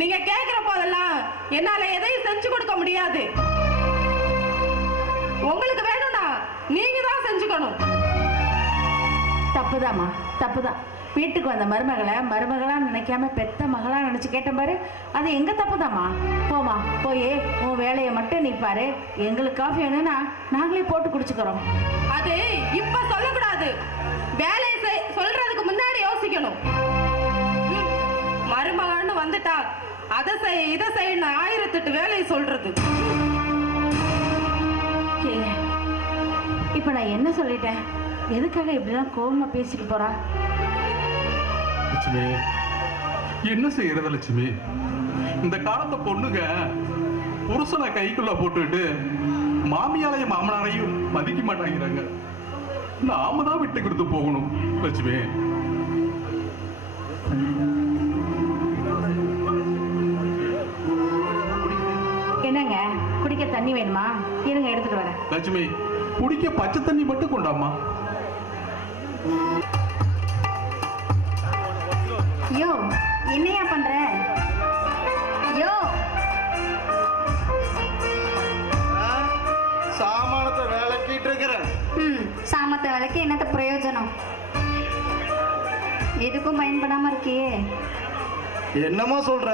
நீங்க கேக்குற போதெல்லாம் என்னால எதையும் செஞ்சு கொடுக்க முடியாது. உங்களுக்கு வேணும்னா நீங்க தான் செஞ்சுக்கணும். தப்புதாம்மா, தப்புதான். வீட்டுக்கு வந்த மருமகளா நினைக்காம பெத்த மகளா நினைச்சு கேட்ட பாரு, அது எங்க தப்புதாம்மா. போமா, போய் உன் வேலையை மட்டும் நீ பாரு. எங்களுக்கு காஃபி வேணும்னா நாங்களே போட்டு குடிச்சுக்கிறோம். அது இப்ப சொல்லக்கூடாது, வேலையை சொல்றதுக்கு முன்னாடி யோசிக்கணும். மருமகன்னு வந்துட்டா அதை செய் இதை செய்யணும் 1008 வேலையை சொல்றது. இப்ப நான் என்ன சொல்லிட்டேன்? எதுக்காக இப்படிலாம் கோவமா பேசிட்டு போறா? லட்சுமி, என்ன செய்யறது லட்சுமி? இந்த காலத்து பொண்ணுங்க புருஷனை கைக்குள்ள போட்டுட்டு மாமியாரையும் மாமனாரையும் மதிக்க மாட்டாங்கிறாங்க. நாம தான் விட்டு கொடுத்து போகணும் லட்சுமி. என்னங்க, குடிக்க தண்ணி வேணுமா? இருங்க, எடுத்துட்டு வரேன். லட்சுமி, குடிக்க பச்சை தண்ணி மட்டும் கொண்டாமா. யோ, என்னையா பண்ற? யோ, சாமானத்தை விளக்கிட்டு இருக்கிறேன். சாமத்தை விளக்கி என்னத்த பிரயோஜனம்? எதுக்கும் பயன்படாம இருக்கியே. என்னமா சொல்ற?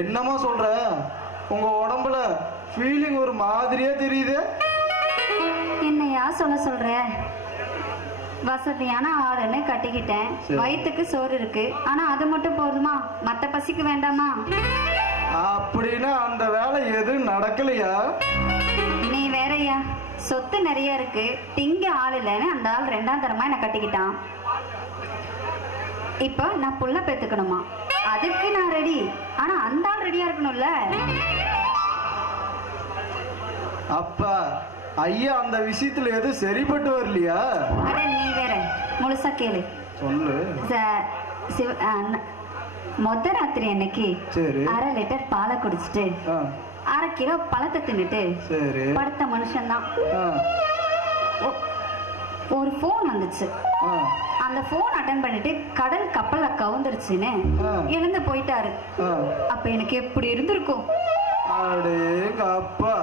என்னமா சொல்ற? உங்க உடம்புல ஃபீலிங் ஒரு மாதிரியே தெரியுது. என்னையா சொல்ற? வசதியான ஆளுன்னு கட்டிக்கிட்டேன். வயிற்றுக்கு சோறு இருக்கு. ஆனா அது மட்டும் போதுமா? மத்த பசிக்கு வேண்டாமா? அப்படின்னா அந்த வேலை எதுவும் நடக்கலையா? நீ வேறயா, சொத்து நிறைய இருக்கு, திங்க ஆள் இல்லைன்னு அந்த ஆள் 2ஆம் தரமா என்ன கட்டிக்கிட்டான். இப்போ நான் புள்ள பெத்துக்கணுமா? அதுக்கு நான் ரெடி. ஆனா அந்த ஆள் ரெடியா இருக்கணும்ல. அப்பா ஐயா அந்த விஷயத்துல எதுவும் சரிப்பட்டு வரலையா? அட நீ வேற, முழுசா கேளு. சொல்லு. மொத்த ராத்திரி அன்னைக்கு சரி 1/2 லிட்டர் பாலை குடிச்சிட்டு 1/2 கிலோ பழத்தை தின்னுட்டு சரி. படுத்த மனுஷன்தான். ஒரு போன் வந்துச்சு. அந்த போன் அட்டன் பண்ணிட்டு கடல் கப்பல்ல கவுந்துருச்சுன்னு எழுந்து போயிட்டாரு. அப்ப எனக்கு எப்படி இருந்திருக்கும்? அடே அப்பா,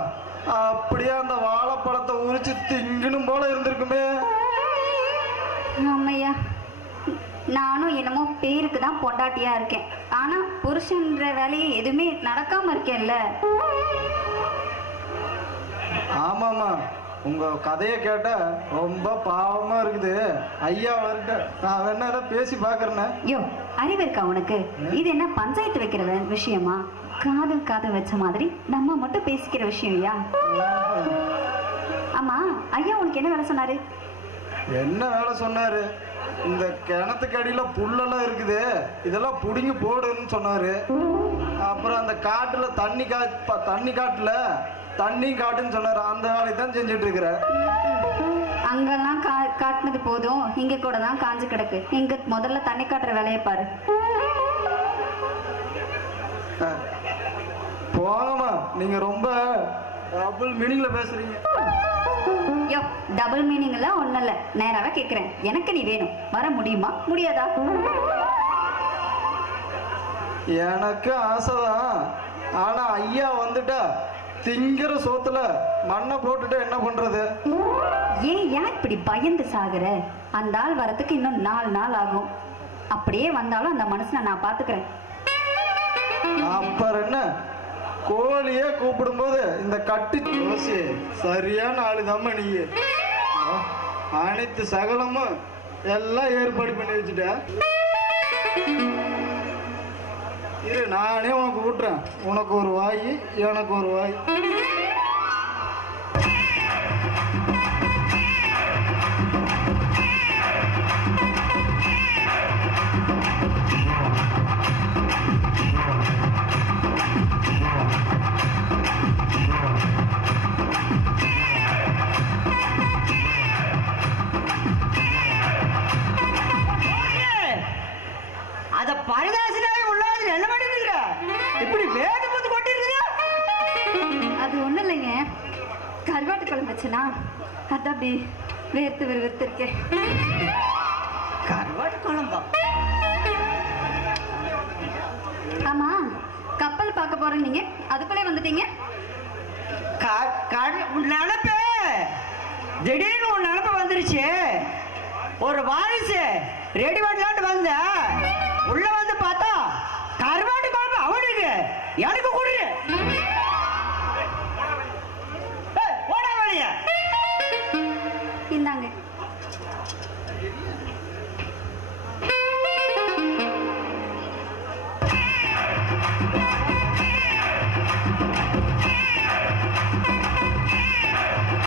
அப்படியே அந்த வாழைப்பழத்தை உரிச்சு திங்கணும் போல இருந்திருக்குமே. ஆமையா, நானும் என்னமோ பேருக்கு தான் பொண்டாட்டியா இருக்கேன். ஆனா புருஷன்ற வேலையை எதுவுமே நடக்காம இருக்கேன்ல. ஆமாமா, உங்க கதையை கேட்ட ரொம்ப பாவமா இருக்குது. ஐயா வரட்ட, நான் வேணா ஏதாவது பேசி பாக்குறேன்னு. யோ, அறிவு இருக்கா உனக்கு? இது என்ன பஞ்சாயத்து வைக்கிற விஷயமா? காதல் காதல் வச்ச மாதிரி நம்ம மட்டும் பேசிக்கிற விஷயம் ஐயா. ஆமா, ஐயா உனக்கு என்ன வேலை சொன்னாரு? என்ன வேலை சொன்னாரு? இந்த கிணத்துக்கு அடியில புல்லெல்லாம் இருக்குது, இதெல்லாம் புடுங்கி போடுன்னு சொன்னாரு. அப்புறம் அந்த காட்டுல தண்ணி காட்டுல தண்ணி காட்டுன்னு சொன்னாரு. அந்த வேலையை தான் செஞ்சுட்டு இருக்கிற. அங்கெல்லாம் காட்டுனது போதும், இங்க கூட தான் காஞ்சு கிடக்கு. இங்க முதல்ல தண்ணி காட்டுற வேலையை பாரு. போங்கம்மா, நீங்க ரொம்ப டபுள் மீனிங்ல பேசுறீங்க. யோ, டபுள் மீனிங் எல்லாம் ஒண்ணும் இல்ல, நேராவே கேக்குறேன். எனக்கு நீ வேணும், வர முடியுமா முடியாதா? எனக்கு ஆசைதான். ஆனா ஐயா வந்துட்டா திங்கிற சோத்துல மண்ணை போட்டுட்டு என்ன பண்றது? ஏன் இப்படி பயந்து சாகுற? அந்த ஆள் வரத்துக்கு இன்னும் 4 நாள் ஆகும். அப்படியே வந்தாலும் அந்த மனுஷனை நான் பாத்துக்கிறேன். அப்புறம் என்ன, கோழியே கூப்பிடும் போது இந்த கட்டு யோசி சரியான ஆளுதாம நீ. அனைத்து சகலமும் எல்லாம் ஏற்பாடு பண்ணி வச்சுட்ட. இரு, நானே உனக்கு விட்டுறேன். உனக்கு ஒரு வாய், எனக்கு ஒரு வாய். அத பரதாசனாவே உள்ளாது என்ன பண்ணிட்டு இருக்க? இப்படி வேத போட்டு கொட்டிருக்குது. அது ஒண்ணும் இல்லைங்க, கருவாட்டு குழம்பு வச்சுனா அதான் அப்படி வேர்த்து விறுவிறுத்திருக்கேன். கருவாட்டு குழம்பா? ஆமா, கப்பல் பார்க்க போறேன் நீங்க, அதுக்குள்ளே வந்துட்டீங்க. நினப்பு திடீர்னு ஒரு நினப்பு வந்துருச்சு. ஒரு வாரிசு ரெடி பண்ணலான்னு வந்த, உள்ள வந்து பார்த்தா கருவாட்டு குழம்பு அவனுக்கு எனக்கு குடு. ஓட வழிய இந்தாங்க.